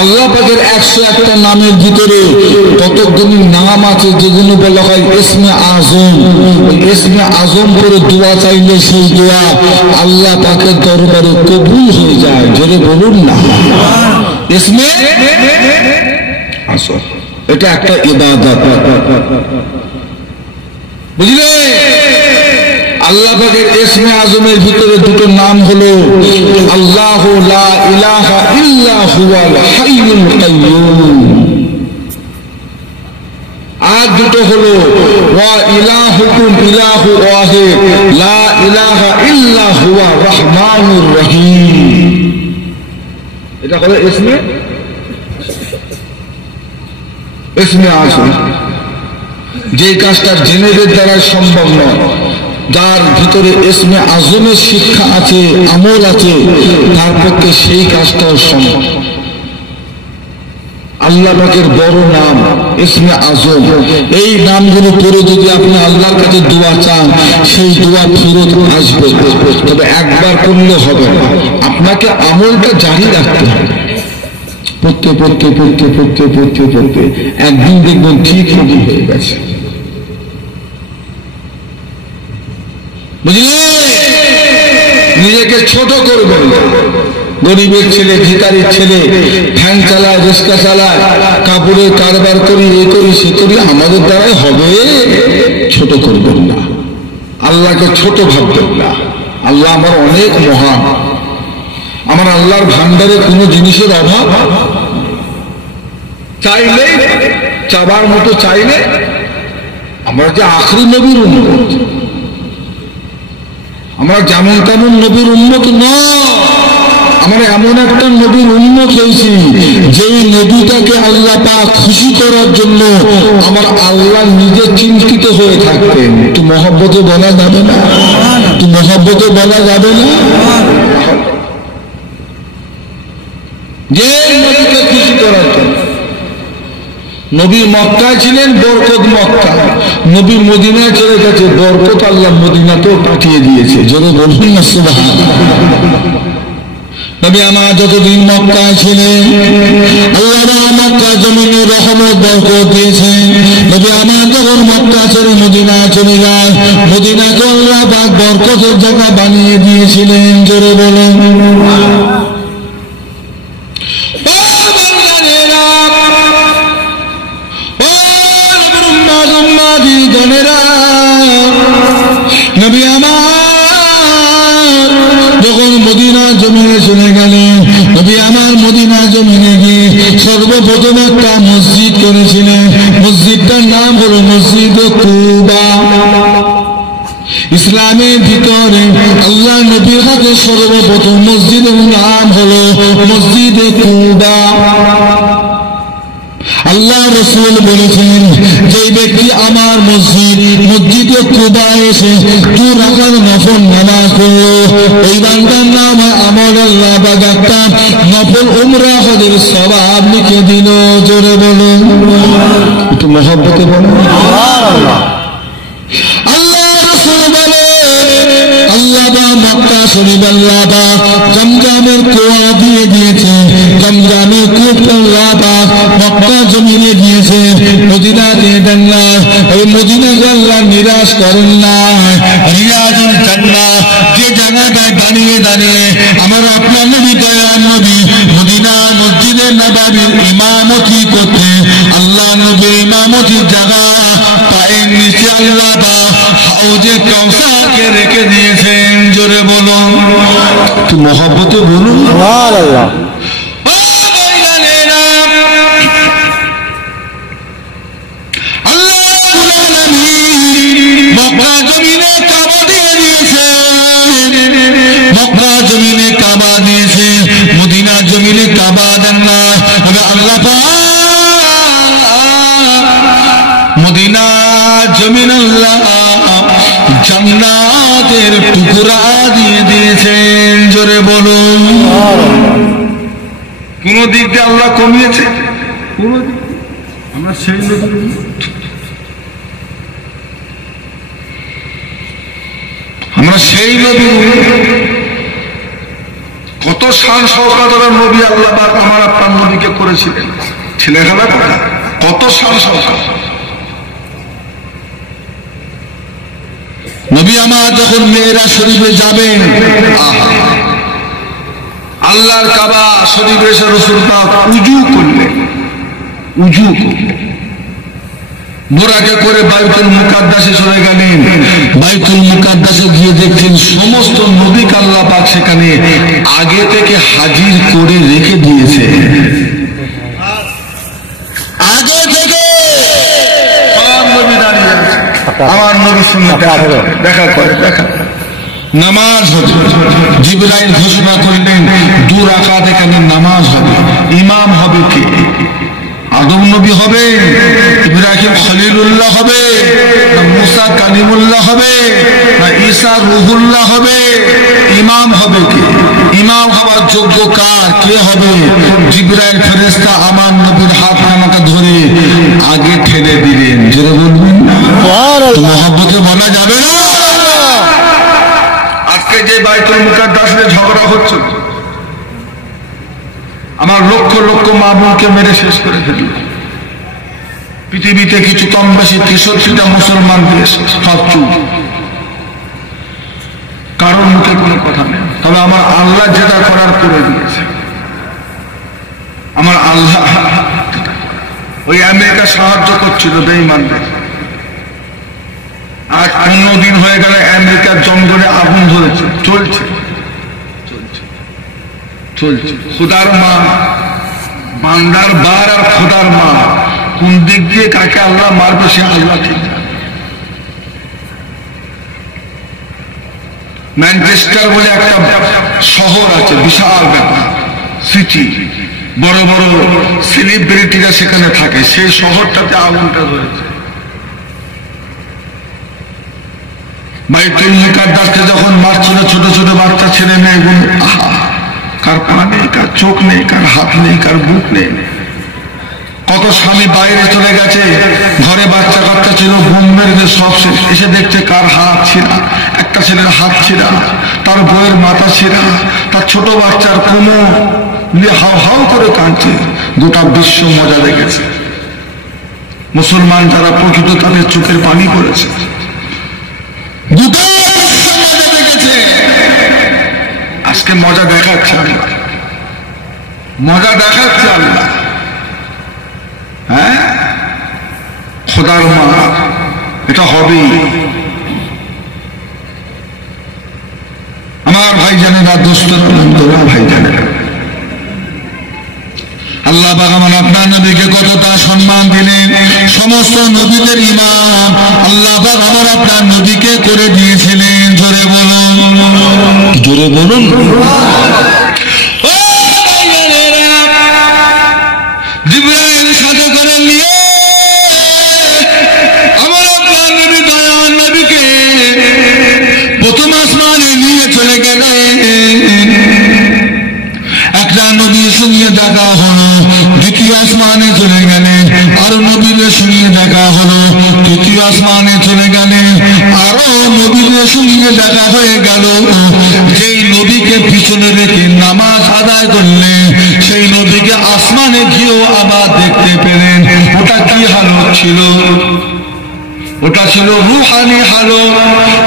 আল্লাহ পাকের 101টা নামের ভিতরে কতগুলো নাম আছে যেগুলো বলা হয় ইসমে আজম ইসমে আজম করে দোয়া চাইলে সেই দোয়া আল্লাহ পাকের দরবারে কবুল হয়ে যায় জোরে বলুন না ইসমে আজম এটা একটা ইবাদত বুঝলে আল্লাহ পাকের ইসমে আজমের ভিতরে দুটো নাম হলো আল্লাহু লা ইলাহা ইল্লা হুয়াল হাইয়ুল কাইয়্যুম আর দুটো হলো ওয়া ইলাহুকুম ইলাহু ওয়াহিদ লা ইলাহা ইল্লা হুয়া রহমানুর রহিম এটা হলো ইসমে আজম যে কাজটা জেনেদের দ্বারা সম্ভব নয় যার ভিতরে ইসমে আজমের শিক্ষা আছে আমল আছে তার পক্ষে সেই কাজটাও সম্ভব আল্লাহ পাকের বড় নাম ইসমে আজম এই নামগুলো পড়ে যদি আপনি আল্লাহর কাছে দোয়া চান সেই দোয়া ফেরত আসবে তবে একবার করলে হবে না আপনাকে আমলটা জারি রাখতে হবে পড়তে পড়তে পড়তে পড়তে পড়তে পড়তে একদিন দেখবেন ঠিক হয়ে গেছে বুঝলে নিজেকে ছোট করবেন গরিবের ছেলে ভিখারির ছেলে ভ্যান চালায় রিক্সা চালায় কাপড়ের কারবার করি এ করি সে করি আমাদের দ্বারাই হবে ছোট করবেন না আল্লাহকে ছোট ভাববেন না আল্লাহ আমার অনেক মহান আমার আল্লাহর ভান্ডারে কোনো জিনিসের অভাব চাইলে চাবার মতো চাইলে আমরা যে আখরি নবীর উম্মত, আমরা যেমন তেমন নবীর উম্মত নয়। আমরা এমন একটা নবীর উম্মত হয়েছি যেই নবীটাকে আল্লাহ পাক খুশি করার জন্য আমার আল্লাহ নিজে চিন্তিত হয়ে থাকতেন। একটু মহব্বতে বলা যাবে না? একটু মহব্বতে বলা যাবে না? যে নবীকে খুশি করার জন্য। নবী মক্কায় ছিলেন, বরকত মক্কা। নবী মদিনায় চলে গেছে, বরকত আল্লাহ মদিনাতেও পাঠিয়ে দিয়েছে। জোরে বলবেন না সুবহানাল্লাহ। নবী আমার যতদিন মক্কায় ছিলেন আল্লাহ মক্কা জমিনে রহমত বরকত দিয়েছেন। নবী আমার যখন মক্কা ছেড়ে মদিনায় চলে যায়, মদিনাকে আল্লাহ পাক বরকতের জায়গা বানিয়ে দিয়েছিলেন। জোরে বলেন। নবী আমার যখন মদিনা জমিনে চলে গেলেন, নবী আমার মদিনা জমিনে গিয়ে সর্বপ্রথম একটা মসজিদ করেছিলেন। মসজিদটার নাম হলো মসজিদে কুবা। ইসলামের ভিতরে আল্লাহ নবীর হাতে সর্বপ্রথম মসজিদের নাম হলো মসজিদে কুবা। আল্লাহ রাসূল বলেছেন, যে ব্যক্তি আমার মসজিদে কুবায় এসে 2 রাকাত নফল নামাজ পড়লো, ওই বান্দার নাম আমার আল্লাহ পাক একটা নফল উমরা হজের সওয়াব লিখে দিল। জোরে বলুন, একটু মহব্বতে বলুন সুবহানাল্লাহ। আল্লাহ রাসূল বলে, আল্লাহ পাক মক্কা শরীফ আল্লাহ পাক জমজমের কুয়া দিয়ে দিয়েছে। জমজমের কূপ আল্লাহ পাক মক্কা জমিনে দিয়েছে, মদিনাতে দেন না। ওই মদিনাকে আল্লাহ নিরাশ করেন না। রিয়াজুল জান্নাহ যে জায়গাটায় দাঁড়িয়ে দাঁড়িয়ে আমার আপনার নবী দয়ার নবী মদিনা মসজিদে নববীর ইমামতি করতে, আল্লাহ নবীর ইমামতির জায়গা পায়ের নিচে আল্লাহ পাক হাউজে কাউসারকে রেখে দিয়েছেন। জোরে বলুন, একটু মহব্বতে বলুন সুবহানাল্লাহ। মক্কা জমিনে কাবা দিয়ে দিয়েছে, মক্কা জমিনে কাবা দিয়েছে, মদিনা জমিনে কাবা দেন না। আল্লাহ পাক মদিনা জমিন আল্লাহ জান্নাতের টুকরা দিয়ে দিয়েছেন। জোরে বলুন। কোন দিক দিয়ে আল্লাহ কমিয়েছে? কোন দিক? আমরা সেই আমরা সেই নবী, কত শান শওকত নবী আল্লাহ পাক আমার আপনার নবীকে করেছিলেন। ছেলেখেলা কথা, কত শান শওকত। নবী আমার যখন মেয়েরা শরীফে যাবেন, আল্লাহর কাবা শরীফে এসে রাসূল পাক উজু করলেন, উজু করলেন, বোরাকে করে বাইতুল মুকাদ্দাসে চলে গেলেন। বাইতুল মুকাদ্দাসে গিয়ে দেখছেন সমস্ত নবী আল্লাহ পাক সেখানে আগে থেকে হাজির করে রেখে দিয়েছে। আগে থেকে সব নবী দাঁড়িয়ে আছে, আমার নবীর সঙ্গে দেখা করে নামাজ হবে। জিবরাইল ঘোষণা করলেন 2 রাকাত এখানে নামাজ হবে। ইমাম হবে কে? আদম নবী হবে, ইব্রাহিম খলিলুল্লাহ হবে, না মুসা কালিমুল্লাহ হবে, না ঈসা রুহুল্লাহ হবে? ইমাম হবে কে? ইমাম হওয়ার যোগ্য কার? কে হবে? জিবরাইল ফেরেশতা আমার নবীর হাত খানাটা ধরে আগে ঠেলে দিলেন। যেটা বলবেন মহব্বতে বলা যাবে না। আজকে যে বাইতুল মুকাদ্দাসে ঝগড়া হচ্ছে, আমার লক্ষ লক্ষ মা বোনকে মেরে শেষ করে ফেলল। পৃথিবীতে কিছু কম বেশি 63টা মুসলমান দেশ, সব চুপ, কারোর মুখে কোনো কথা নেই। তবে আমার আল্লাহ যেটা করার করে দিয়েছে। আমার আল্লাহ ওই আমেরিকা সাহায্য করছিল বেঈমানদের। আজ 15 দিন হয়ে গেল আমেরিকার জঙ্গলে আগুন ধরেছে, চলছে চলছে। খুদার মা, বান্দার বার আর খুদার মা, কোন দিক দিয়ে কাকে আল্লাহ মারবে সে আল্লাহ ঠিক। ম্যানচেস্টার বলে একটা শহর আছে, বিশাল ব্যাপার, সিটি, বড় বড় সেলিব্রিটিরা সেখানে থাকে, সেই শহরটাতে আগুনটা ধরেছে। বাইতুল মুকাদ্দাসকে যখন মারছিল ছোট ছোট বাচ্চা ছেলে মেয়েগুলো, আহা, কার পা নেই, কার চোখ নেই, কার হাত নেই, কার বুক নেই। কত স্বামী বাইরে চলে গেছে, ঘরে বাচ্চা কাচ্চা ছিল, বোম মেরে সব শেষ, এসে দেখছে কার হাত ছিঁড়া, একটা ছেলের হাত ছিঁড়া, তার বউয়ের মাথা ছিঁড়া, তার ছোট বাচ্চার কোনো নিয়ে হাউ হাউ করে কাঁদছে। গোটা বিশ্ব মজা দেখেছে, মুসলমান যারা প্রকৃত তাদের চোখের পানি করেছে, গোটা বিশ্ব মজা দেখেছে। আজকে মজা দেখাচ্ছে আল্লাহ, মজা দেখাচ্ছে আল্লাহ। হ্যাঁ, খোদার মা, এটা হবেই। আমার ভাই জানেরা, দোস্তরা ভাই জানেরা, আল্লাহ পাক আমার আপনার নবীকে কতটা সম্মান দিলেন। সমস্ত নবীদের ইমাম আল্লাহ পাক আমার আপনার নবীকে করে দিয়েছিলেন। জোরে বলুন, জোরে বলুন। জিবরাইল সাথে করে নিয়ে আমার আপনার নবী দয়াল নবীকে প্রথম আসমানে নিয়ে চলে গেলেন। একটা নবীর সঙ্গে দেখা হলো, দ্বিতীয় আসমানে চলে গেলেন। আরো নবীদের সঙ্গে দেখা হলো, তৃতীয় আসমানে চলে গেলেন। আরো নবীদের সঙ্গে দেখা হয়ে গেল। যেই নবীকে পিছনে রেখে নামাজ আদায় করলেন, সেই নবীকে আসমানে গিয়েও আবার দেখতে পেলেন। ওটা কি হালত ছিল? ওটা ছিল রুহানি হালত,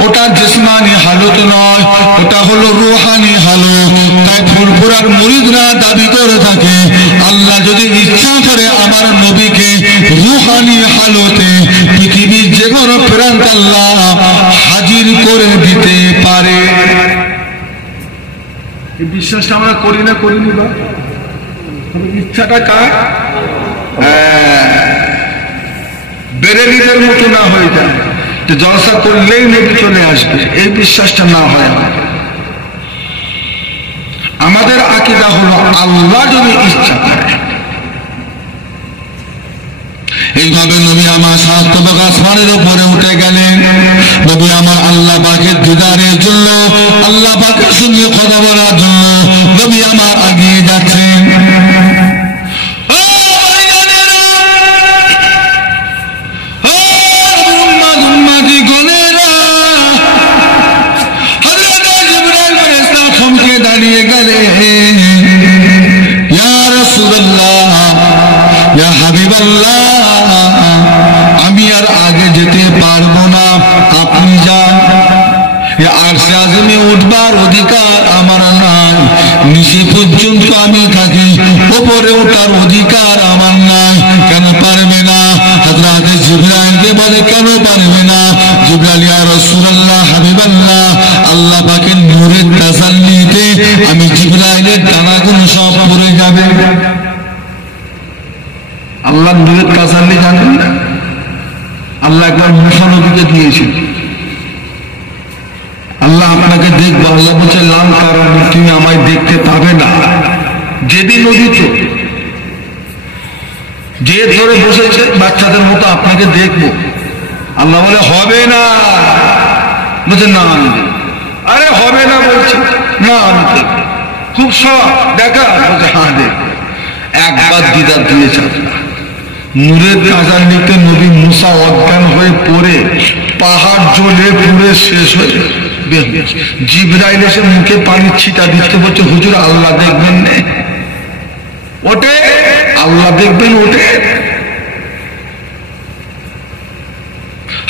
ওটা জিসমানি হালত নয়, ওটা হলো রুহানি হালত। তাই ফুরফুরার মুরিদরা দাবি করে থাকে, আল্লাহ যদি ইচ্ছা করে আমার নবীকে রুহানি হালতে পৃথিবীর যে কোনো প্রান্ত আল্লাহ হাজির করে দিতে পারে। এই বিশ্বাসটা আমরা করি না, করিনি বা ইচ্ছাটা কার? বেরেলিদের মতো না হয়ে যায় যে জলসা করলেই নবী চলে আসবে, এই বিশ্বাসটা না হয়। আমাদের আকীদা হলো আল্লাহ যদি ইচ্ছা করে। এইভাবে নবী আমার সাত তবক আসমানের উপরে উঠে গেলেন। নবী আমার আল্লাহ পাকের দিদারের জন্য, আল্লাহ পাকের সঙ্গে কথা বলার জন্য নবী আমার এগিয়ে যাচ্ছেন। দাঁড়িয়ে গেলে, ইয়া রাসূলুল্লাহ, ইয়া হাবিবাল্লাহ, আমি আর আগে যেতে পারবো না, আপনি যান। আরশে আযমে উঠবার অধিকার আমার নাই, নিচে পর্যন্ত আমি থাকি, উপরে ওঠার অধিকার আমার নাই। কেন পারবে না? হযরত জিবরাইলকে বলে, কেন পারবে না? জিবরাইল, ইয়া রাসূলুল্লাহ, হাবিবাল্লাহ, আল্লাহ পাকের নূরের তাসাল্লিতে আমি জিবরাইলের ডানাগুলো সব পড়ে যাবে। আল্লাহ নূরের তাসাল্লি জানেন না? আল্লাহ একবার মুসা নবীকে দিয়েছেন, আল্লাহ আপনাকে দেখবো। আল্লাহ বলছে, লাম কারণ তুমি আমায় দেখতে পাবে না। যেদিন নদী তো যে ধরে বসেছে বাচ্চাদের মতো আপনাকে দেখবো। আল্লাহ বলে, হবে না। বলছে, না আমি দেখব। আরে হবে না বলছি, না আমি দেখব। খুব শখ দেখা? বলছে, হ্যাঁ দেখ। একবার দিদার দিয়েছে আল্লাহ। নূরের তাজাল্লিতে নবী মুসা অজ্ঞান হয়ে পড়ে পাহাড় জ্বলে পুড়ে শেষ হয়ে বের হয়েছে। জিবরাইল এসে মুখে পানি ছিটা দিতে বলছে, হুজুর আল্লাহ দেখবেন না, ওঠে আল্লাহ দেখবেন, ওঠে।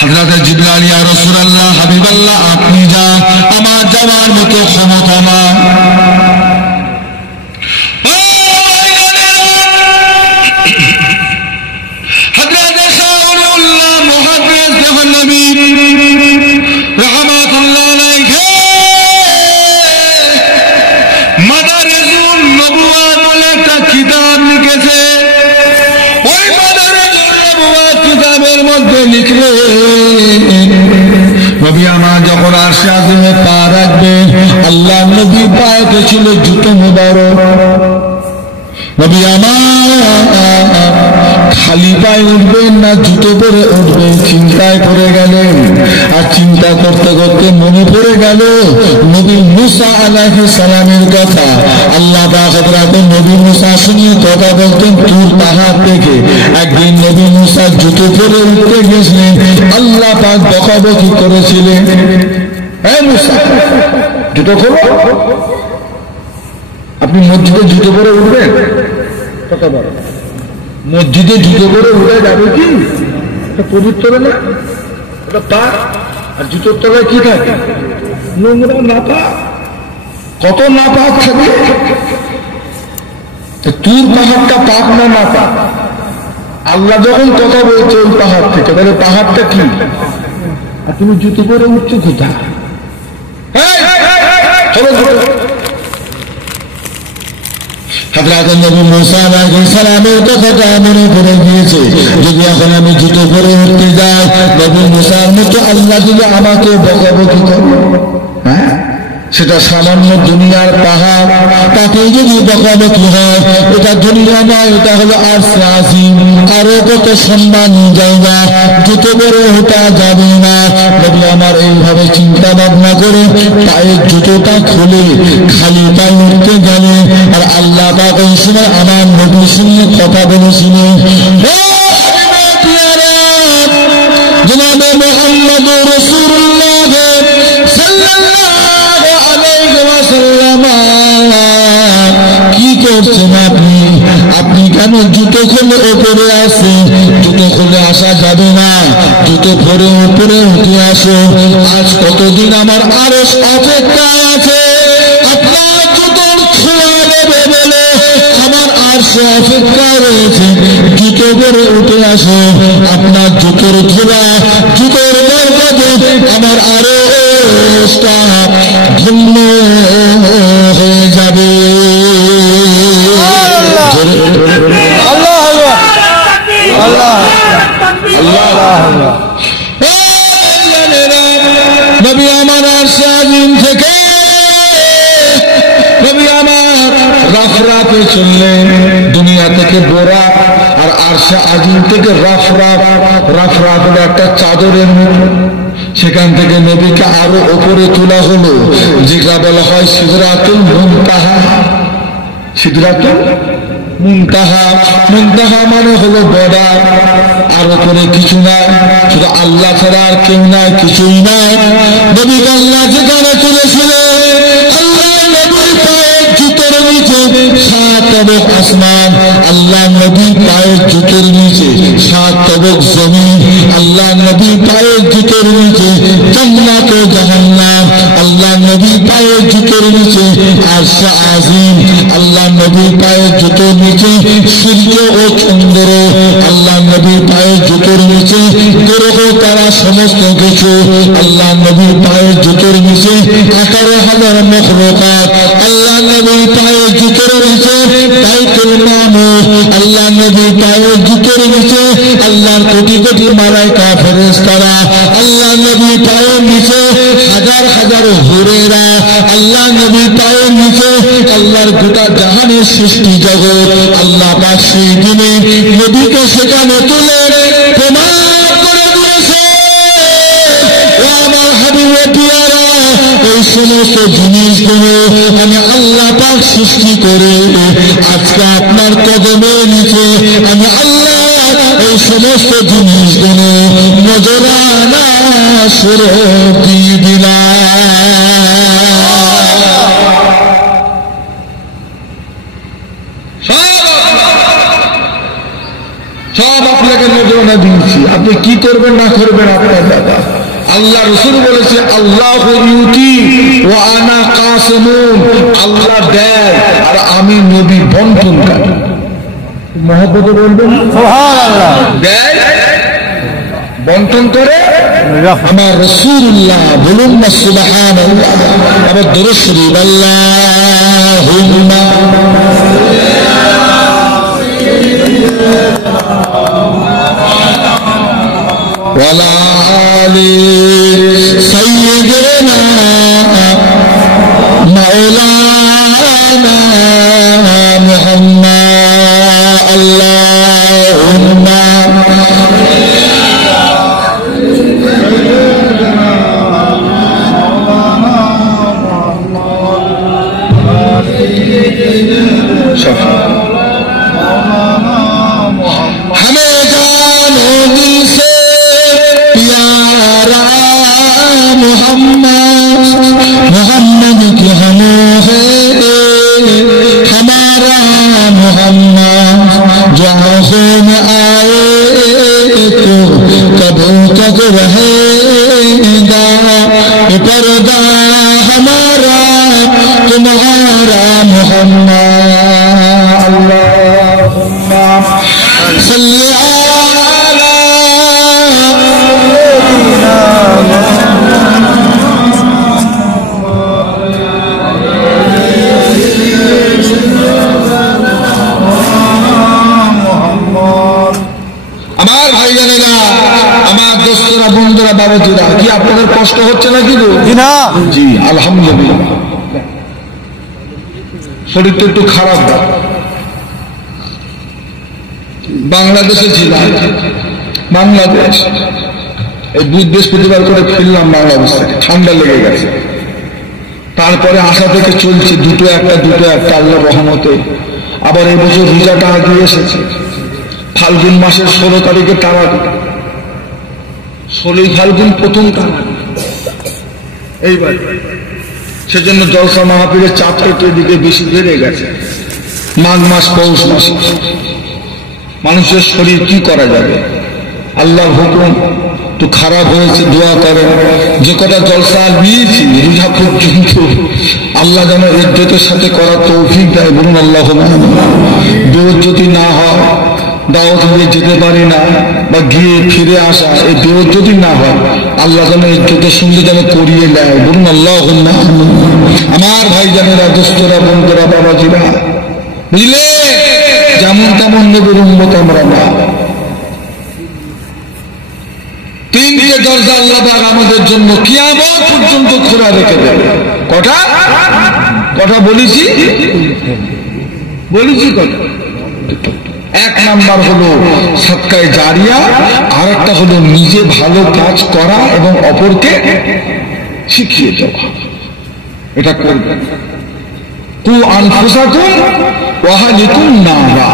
হযরত জিবরাইল, ইয়া রাসূলুল্লাহ, হাবিবাল্লাহ, আপনি যান, আমার যাওয়ার মতো ক্ষমতা না। হযরত শাহুল্লাহ মুহাদ্দিস দেহলভী রাহমাতুল্লাহ আলাইহি মাদারিজুন নবুওয়াত বলে একটা কিতাব লিখেছে। ওই মাদারিজুন নবুওয়াত কিতাবের মধ্যে লিখলেন, নবী আমার যখন আরশে আযমে পা রাখবে, আল্লাহ নবী পায়ে ছিল জুতো মোবারক। নবী আমার খালি পায়ে উঠবেন না জুতো পরে উঠবেন চিন্তায় পড়ে গেলেন। আর চিন্তা করতে করতে মনে পড়ে গেল নবী মুসা আলাইহিস সালামের কথা। আল্লাহ পাক নবী মুসা শুনিয়ে কথা বলতেন তুর পাহাড় থেকে। একদিন নবী মুসা জুতো পরে উঠতে গেছিলেন, আল্লাহ পাক বকাবকি করেছিলেন, হ্যাঁ মুসা জুতো খোলো। আপনি মসজিদে জুতো পরে উঠবেন? কথা বলো, মসজিদে জুতো পরে উঠে যাবে কি? পবিত্র না ওটা পা, আর জুতোর তলায় কি থাকে? নোংরা নাপা। কত নাপাক থাকে। তুর পাহাড়টা পাক না নাপাক? আল্লাহ যখন কথা বলছে ওই পাহাড় থেকে, তাহলে পাহাড়টা কি? আর তুমি জুতো পরে উঠছো কোথায়? হযরত নবী মুসা আলাইহিস সালামের কথাটা মনে পড়ে গিয়েছে। যদি এখন আমি জুতো পরে উঠতে যাই, নবী মুসার মতো আল্লাহ যদি আমাকে বকাবকি করে, হ্যাঁ সেটা সামান্য দুনিয়ার পাহাড়, তাতে যদি বকাবকি হয়, এটা দুনিয়া নয়, এটা হলো আরশে আজিম, আরো কত সম্মানী জায়গা, জুতো পরে ওঠা যাবে না। নবী আমার এইভাবে চিন্তা ভাবনা করে পায়ের জুতোটা খুলে খালি পায়ে উঠতে গেলে, আর আল্লাহ পাক ওই সময় আমার নবীর সঙ্গে কথা বলেছিলেন, জনাবে মুহাম্মদুর রাসূলুল্লাহ সাল্লাল্লাহু আলাইহি ওয়াসাল্লাম, কি করছেন আপনি? আপনি কেন জুতো খুলে ওপরে আসেন? জুতো খুলে আসা যাবে না, জুতো পরে ওপরে উঠে আসো। আজ কতদিন আমার আরশ অপেক্ষা আছে আপনার জুতোর ছোঁয়া নেবে বলে, আমার আরশে অপেক্ষা রয়েছে, জুতো পরে উঠে আসো। আপনার জুতোর ছোঁয়া, জুতোর বরকতে আমার আরশটা ধন্য হয়ে যাবে। নবী আমার আরশে আজিম থেকে নবী আমার রাফরাফে চললেন। দুনিয়া থেকে বোরা, আর আরশে আজিম থেকে রাফরাফ। রাফরাফ হলো একটা চাদরের মতো। সেখান থেকে নবীকে আরো উপরে তোলা হলো, যেটা বলা হয় সিদরাতুল মুনতাহা। সিদরাতুল মুনতাহা, মুনতাহা মানে হলো বর্ডার। আর উপরে কিছু নাই, শুধু আল্লাহ ছাড়া আর কেউ নাই, কিছুই নাই। নবীকে আল্লাহ যেখানে তুলেছিলেন, আল্লাহ নবীর পায়ের জুতোর নিচে 7 তবক আসমান, আল্লাহ নবী পায়ের জুতোর নিচে 7 তবক জমিন, আল্লাহ নবী পায়ের জুতোর নিচে জান্নাত ও জাহান্নাম, আল্লাহ নবী পায়ের জুতোর নিচে আরশে আজিম, আল্লাহ নবী পায়ের জুতোর নিচে সূর্য ও চন্দ্র, আল্লাহ নবী পায়ের জুতোর নিচে গ্রহ তারা সমস্ত কিছু, আল্লাহ নবী পায়ের জুতোর নিচে 18,000 মখলুকাত, আল্লাহ নবী পায়ের জুতোর নিচে বাইতুল মামুর, আল্লাহ নবী পায়ের জুতোর নিচে আল্লাহর কোটি কোটি মালায়েকা ফেরেশতারা, আল্লাহ নবী পায়ের নিচে হাজার হাজার হুরেরা, আল্লাহ নবী পায়ের নিচে আল্লাহর গোটা জাহানের সৃষ্টি জগৎ। আল্লাহ পাক সেই দিনে নবীকে সেখানে তুলে প্রমাণ করে দিয়েছে, ও আমার হাবিবে পিয়ারা, এই সমস্ত জিনিসগুলো আমি আল্লাহ পাক সৃষ্টি করে আজকে আপনার কদমের নিচে আমি আল্লাহ এই সমস্ত জিনিসগুলো নজরানা স্বরূপ দিয়ে দিলাম। সব আপনাকে নজরানা দিয়েছি, আপনি কি করবেন না করবেন আপনার ব্যাপার। আল্লাহ রাসূল বলেছে আল্লাহু ইউতি ওয়া আনা কাসিমুন, আল্লাহ দেয় আর আমি নবী বন্টনকারী। মহব্বতে বলবেন সুবহানাল্লাহ। দেয় বন্টন করে আমার রাসূলুল্লাহ, বলুন না সুবহানাল্লাহ। আবার দরুদ শরীফ আল্লাহুম্মা ওয়ালা আলি سيدنا مولانا محمد اللهم हमें जानो दिल से प्यारा मोहम्मद मोहम्मद की हमें है हमारा मोहम्मद जो आंखों में आए तो कभी तक रहेगा ये पर्दा हमारा तुम्हारा मोहम्मद अल्लाहुम्मा सल्ली अला আমার ভাইজানেরা, আমার দোস্তরা, বন্ধুরা, বাবাজিরা, কি আপনাদের কষ্ট হচ্ছে না কিন্তু? জি আলহামদুলিল্লাহ। শরীরটা একটু খারাপ। বাংলাদেশে ছিলাম, বাংলাদেশ এই বুধ বৃহস্পতিবার করে ফিরলাম বাংলাদেশ থেকে, ঠান্ডা লেগে গেছে। তারপরে আশা থেকে চলছে দুটো একটা আল্লাহর রহমতে। আবার এই বছর রোজাটা আগে এসেছে, ফাল্গুন মাসের 16 তারিখে টানা, 16 ফাল্গুন প্রথম টানা এইবার। সেজন্য জলসা মাহফিলের চাপটা এদিকে বেশি বেড়ে গেছে। মাঘ মাস, পৌষ মাস, মানুষের শরীর কি করা যাবে? আল্লাহর হুকুম তো খারাপ হয়েছে, দোয়া করেন। যে কটা জলসা নিয়েছি রোজা পর্যন্ত, আল্লাহ যেন ইজ্জতের সাথে করার তৌফিক দেয়, বলুন আল্লাহুম্মা আমিন। বেইজ্জতি না হয়, দাওয়াত দিয়ে যেতে পারি না বা গিয়ে ফিরে আসা, এই বেইজ্জতি না হয়, আল্লাহ যেন ইজ্জতের সঙ্গে যেন করিয়ে দেয়, বলুন আল্লাহুম্মা আমিন। আমার ভাইজানেরা, দোস্তরা, বন্ধুরা, বাবাজিরা, বুঝলে যেমন তেমন নবীর উম্মত আমরা না। তিনটে দরজা আল্লাহ পাক আমাদের জন্য কিয়ামত পর্যন্ত খোলা রেখে দেবে। কটা বলেছি কটা? এক নাম্বার হলো সাদকায়ে জারিয়া, আর একটা হলো নিজে ভালো কাজ করা এবং অপরকে শিখিয়ে দেওয়া। এটা করবেন। কু আনফুসাকুম ওয়া আহলিকুম নারা।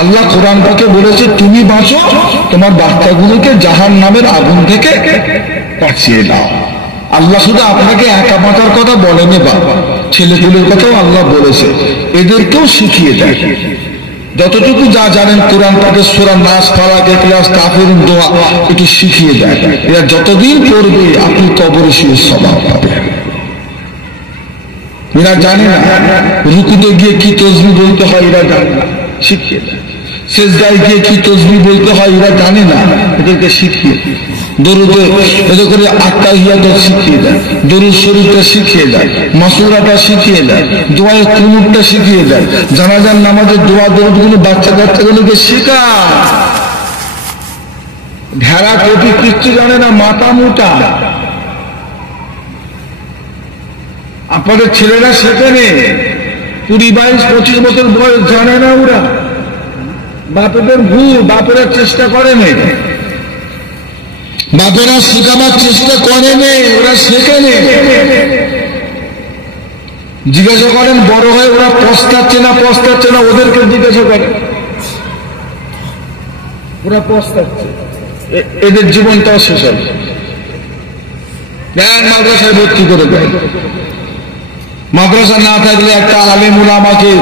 আল্লাহ কোরআন পাকে বলেছে তুমি বাঁচো, তোমার বাচ্চাগুলোকে জাহান্নামের আগুন থেকে বাঁচিয়ে দাও। আল্লাহ শুধু আপনাকে একা বাঁচার কথা বলেনি, বাবা ছেলেপুলের কথাও আল্লাহ বলেছে, এদেরকেও শিখিয়ে দেয়। যতটুকু যা জানেন কোরআন পাকে সূরা নাস, ফালাক, ইখলাস, কাফিরুন, দোয়া একটু শিখিয়ে দেয়। এরা যতদিন পড়বে আপনি কবরে শুয়ে সওয়াব পাবেন। এরা জানে না রুকুতে গিয়ে কি তাসবিহ বলতে হয়, এরা জানে না, শিখিয়ে দেয়। সেজদায় গিয়ে কি তাসবিহ বলতে হয় এরা জানে না, এদেরকে শিখিয়ে দেয়। দরুদে এদের করে আত্তাহিয়াতটা শিখিয়ে দেয়, দরুদ শরীফটা শিখিয়ে দেয়, মাসুরাটা শিখিয়ে দেয়, দোয়ায়ে কুনুতটা শিখিয়ে দেয়, জানাজার নামাজের দোয়া দরুদগুলো বাচ্চাগুলোকে শেখায়। ঢেরা কোটি কিচ্ছু জানে না, মাথা মোটা। আপনাদের ছেলেরা শেখেনে, 20, 22, 25 বছর বয়স, জানে না ওরা। বাপেদের ভুল, বাপেরা চেষ্টা করেনি, বাপেরা শেখাবার চেষ্টা করেনি, ওরা শেখেনি। জিজ্ঞাসা করেন বড় হয়ে ওরা পস্তাচ্ছে না, ওদেরকে জিজ্ঞাসা করেন, ওরা পস্তাচ্ছে, এদের জীবনটাও শেষ হবে। মাদ্রাসায় ভর্তি করে দেয়। মাদ্রাসা না থাকলে একটা আলেম উলামাকে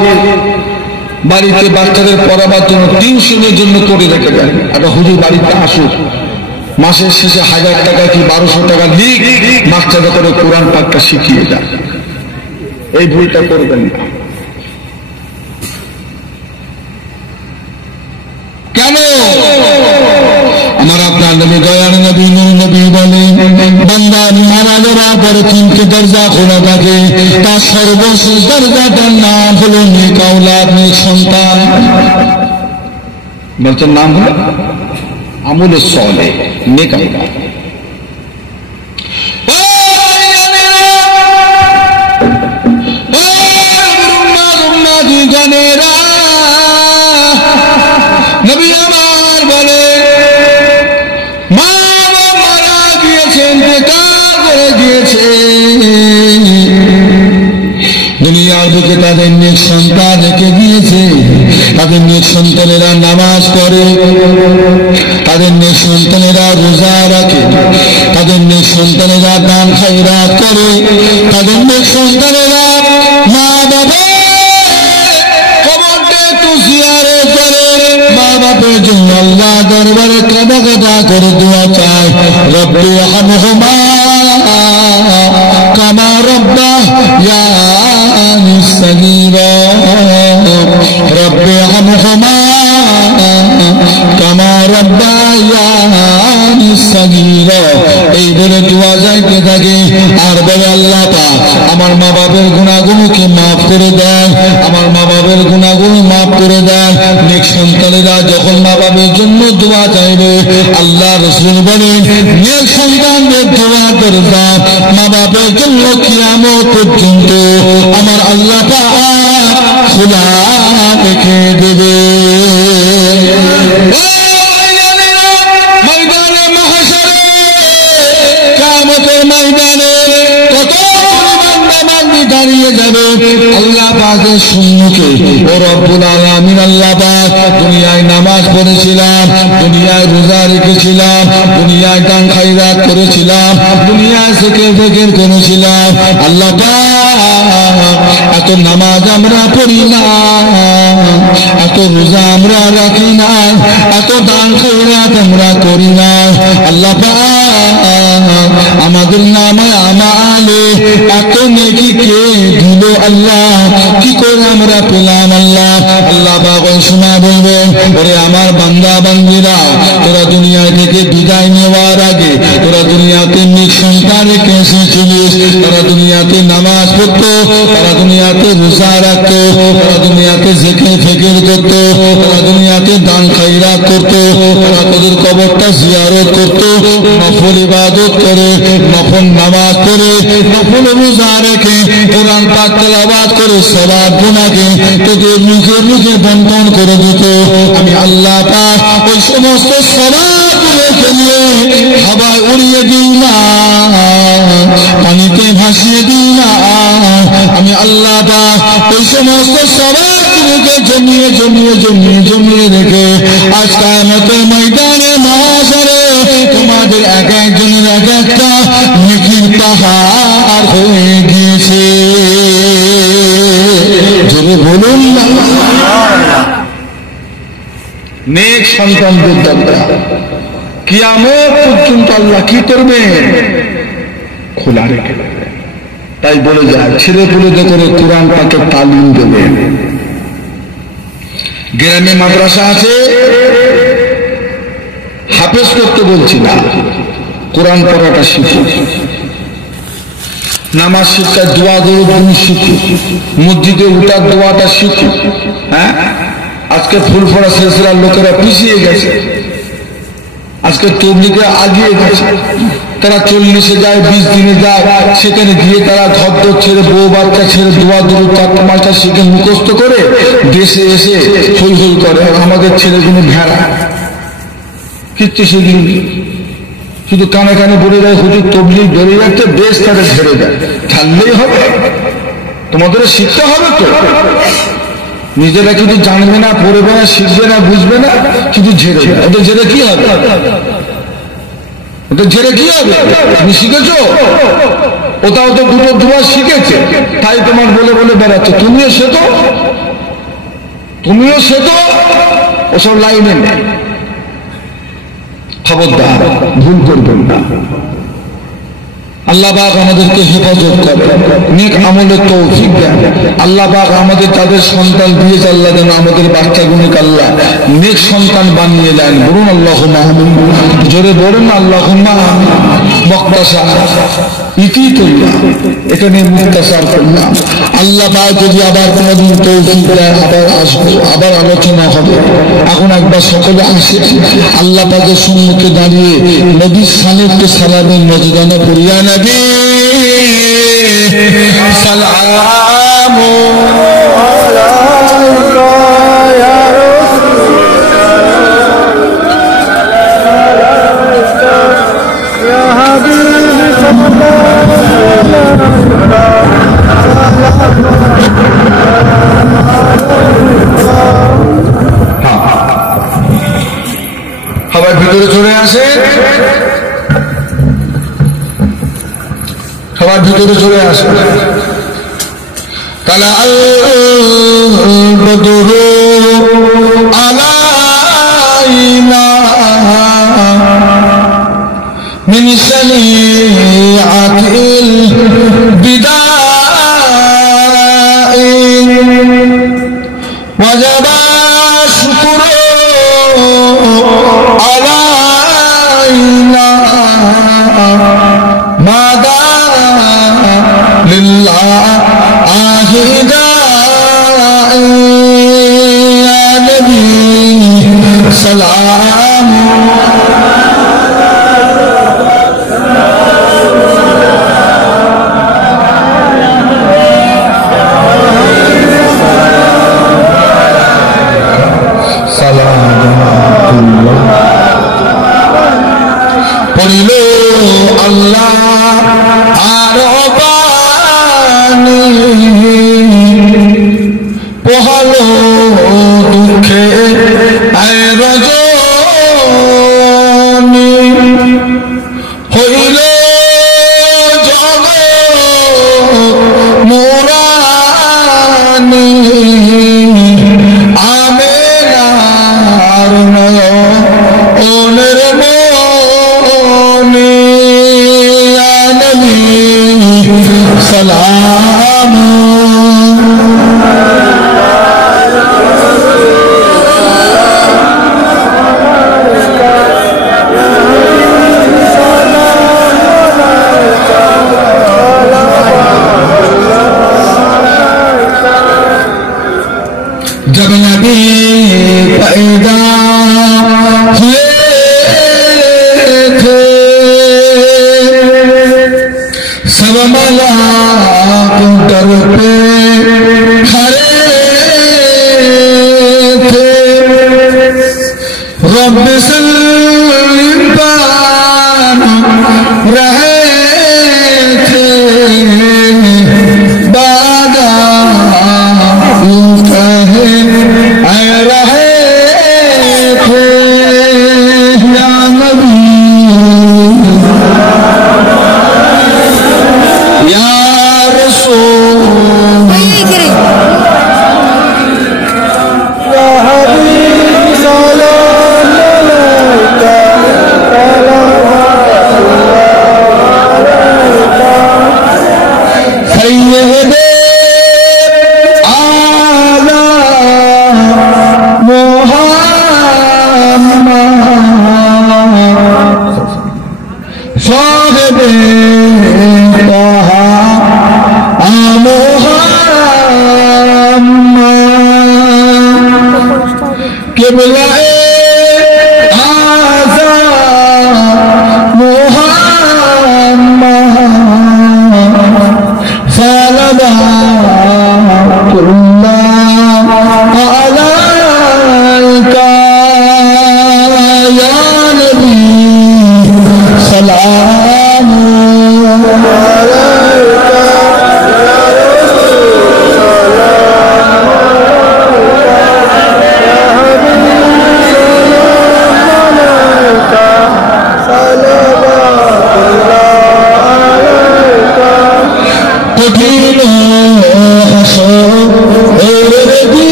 বাড়িতে বাচ্চাদের পড়াবার জন্য টিউশনের জন্য করে রেখে দেয়। একটা হুজুর বাড়িতে আসুক, মাসের শেষে 1000 টাকা কি 1200 টাকা লিখ, বাচ্চাদের করে কোরআন পাকটা শিখিয়ে দেয়। এই ভুলটা করবেন না। কেন? আমার আপনার নবী, দয়ার নবী, নূর নবী বলেন, বান্দা মারা যাওয়ার পরে 3টে দরজা খোলা থাকে। তার সর্বশেষ দরজাটার নাম হলো নেক আওলাদ, নেক সন্তান। বলছেন নাম হলো আমলে সালেহ, নেক আওলাদ। আমাদেরকে তাদের নেক সন্তান রেখে দিয়েছে। তাদের নেক সন্তানেরা নামাজ পড়ে, তাদের নেক সন্তানেরা রোজা রাখে, তাদের নেক সন্তানেরা দান খায়রাত করে, তাদের নেক সন্তানেরা মা বাবা কবরকে একটু জিয়ারত করে, মা বাবার জন্য আল্লাহ দরবারে কাঁদা কাঁদা করে দোয়া চায়, রব্বি আরহামহুমা কামা রাব্বায়ানি সগীরা, রব্বি আরহামহুমা কামা রাব্বায়ানি সগীরা। এই বলে দোয়া যাইতে থাকে আর বলে আল্লাহ পাক আমার মা বাবার গুনাহগুলোকে মাফ করে দেন, আমার মা বাবার গুনাহগুলো মাফ করে দেন। নেক সন্তানেরা যখন মা বাবার জন্য দোয়া চাইবে, আল্লাহ রাসূল বলেন নেক সন্তানদের দোয়া করবা মা বাবার জন্য কিয়ামত পর্যন্ত আমার আল্লাহ পাক খোলা রেখে দেবে। ময়দানে মাহশরে কিয়ামতের ময়দানে কত বান্দা দাঁড়িয়ে যাবে আল্লাহ পাকের সম্মুখে। ও রব্বুল আলামিন, আল্লাহ পাক দুনিয়ায় নামাজ পড়েছিলাম, দুনিয়ায় রোজা রেখেছিলাম, দুনিয়ায় দান খায়রাত করেছিলাম, দুনিয়ায় জিকির ফিকির করেছিলাম, আল্লাহ পাক এত নামাজ আমরা পড়ি না, এত রোজা আমরা রাখি না, এত দান খায়রাত আমরা করি না, আল্লাহ পাক আমাদের নামে আমালে এত নেকি কে দিল আল্লাহ, কি করে আমরা পেলাম আল্লাহ? আল্লাহ পাক ওই সময় বলবেন ওরে আমার বান্দা বান্দিরা, তোরা দুনিয়া থেকে বিদায় নেওয়ার আগে তোরা দুনিয়াতে নেক সন্তান রেখে এসেছিলিস, তারা দুনিয়াতে নামাজ পড়তো, তারা দুনিয়াতে রোজা রাখতো, তারা দুনিয়াতে জিকির ফিকির করতো, তারা দুনিয়াতে দান খায়রাত করতো, তারা তোদের কবরটা জিয়ারত করতো, নফল ইবাদত করে, নফল নামাজ পড়ে, নফল রোজা রেখে, কোরআন পাক তেলাওয়াত করে সওয়াব গুনাহকে তোদের মুখে মুখে বন্টন করে দিত। আমি আল্লাহ পাক ওই সমস্ত সওয়াবগুলোকে নিয়ে হাওয়ায় উড়িয়ে দিই না, পানিতে ভাসিয়ে দিই না, আমি আল্লাহ পাক ওই সমস্ত সওয়াবগুলোকে জমিয়ে জমিয়ে জমিয়ে জমিয়ে রেখে আজ কিয়ামতের ময়দানে মাহশরে তোমাদের এক একজনের এক একটা নেকির পাহাড় হয়ে গিয়েছে। যদি বলুন না নেক সন্তানদের দরজা কিয়ামত পর্যন্ত আল্লাহ কি করবে? খোলা রেখে দেবে। তাই বলে যায় ছেলে পুলেদের করে কোরআন পাকের তালিম দেবে। গ্রামে মাদ্রাসা আছে, হাফেজ করতে বলছি না, কোরআন পড়াটা শিখো, নামাজ শিক্ষা দোয়া দরুদ শিখো, মসজিদে উঠার দোয়াটা শিখো। হ্যাঁ, আজকে ফুল ফোড়া সিলসিলার লোকেরা পিছিয়ে গেছে, আজকে তবলিগে আগিয়ে গেছে, তারা 40-এ যায়, 20 দিনে যায়, সেখানে গিয়ে তারা ঘর দর ছেড়ে বউ বাচ্চা ছেড়ে দোয়া দরুদ তামাশা শিখে মুখস্থ করে দেশে এসে হই হই করে। আমাদের ছেলেগুলো ভেড়া, কিচ্ছু শিখিনি, শুধু কানে কানে বলে দেয় হুজুর তবলিগ বেরিয়ে যাচ্ছে, বেশ তাদের ঝেড়ে দেয়। ছাড়লেই হবে, তোমাদের শিখতে হবে তো। নিজেরা কিন্তু জানবে না, পড়বে না, শিখবে না, বুঝবে না, শুধু ঝেড়ে দেয়। ওদের ঝেড়ে কি হবে? ওদের ঝেড়ে কি হবে? তুমি শিখেছো? ওটাও তো দুটো দুয়া শিখেছে, তাই তোমার বলে বলে বেড়াচ্ছে। তুমিও শেখো, তুমিও শেখো, ওসব লাইনে নেই। খবরদার ভুল করবেন না। আল্লাহ পাক আমাদেরকে হেফাজত করে, নেক আমলের তৌফিক দেন। আল্লাহ পাক আমাদের যাদের সন্তান দিয়েছে আল্লাহ যেন আমাদের বাচ্চাগুলোকে আল্লাহ নেক সন্তান বানিয়ে দেন। বলুন আল্লাহুম্মা আমিন, জোরে বলুন আল্লাহুম্মা আমিন। মুক্তাসার ইতি করলাম, এখানে মুক্তাসার করলাম। আল্লাহ পাক যদি আবার কোনোদিন তৌফিক দেয় আবার আসবো, আবার আলোচনা হবে। এখন একবার সকলে আসে আল্লাহ পাকের সম্মুখে দাঁড়িয়ে নবীর শানে একটু সালামের নজরানা পড়িয়া নবী সালামু আলাইকা ইয়া রাসূলুল্লাহ ইয়া হাবিবি সাল্লাল্লাহু আলাইহি ওয়া সাল্লাম। সবার ভিতরে চলে আসে। তালা আল বদরু আলাইনা মিন সানিআতিল বিদাই ওয়াজাবা শুকরু আলাইনা মাদা লিল্লাহি দাঈ ইয়া নবী সালাম পড়িল আল্লাহ আর বাণী পোহালো দুঃখে আয় রজনী হইল জগ মোরানি আমেনার নয়নের মনি ইয়া নবী সালাম जब नबी पैदा हुए थे सब मलाक दर पे खड़े थे रब सल्लिम पान रहे थे बादा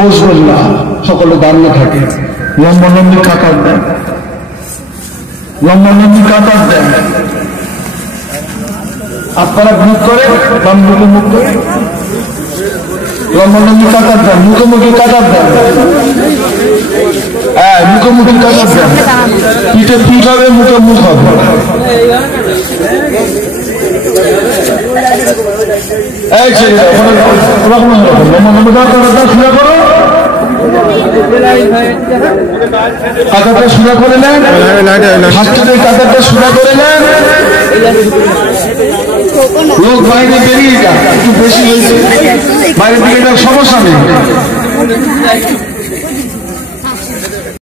বসবেন না, সকলে দাঁড়িয়ে থাকে। লম্বা লম্বি কাতার দেন, লম্বা লম্বি কাতার দেন। আপনারা মুখ করে বা মুখ করে লম্বালম্বি কাতার দেন, মুখোমুখি কাতার দেন, হ্যাঁ মুখোমুখি কাতার দেন, পিঠে পিঠ হবে, মুখে মুখ হবে। এই ছেলেরা লম্বালম্বি কাতারটা সোজা করো, কাতারটা সোজা করে নেন, হাতটাকে কাতারটা সোজা করে নেন। লোক বাইরে বেরিয়ে যান, একটু বেশি হয়েছে, বাইরে দিকে যাওয়ার সমস্যা নেই।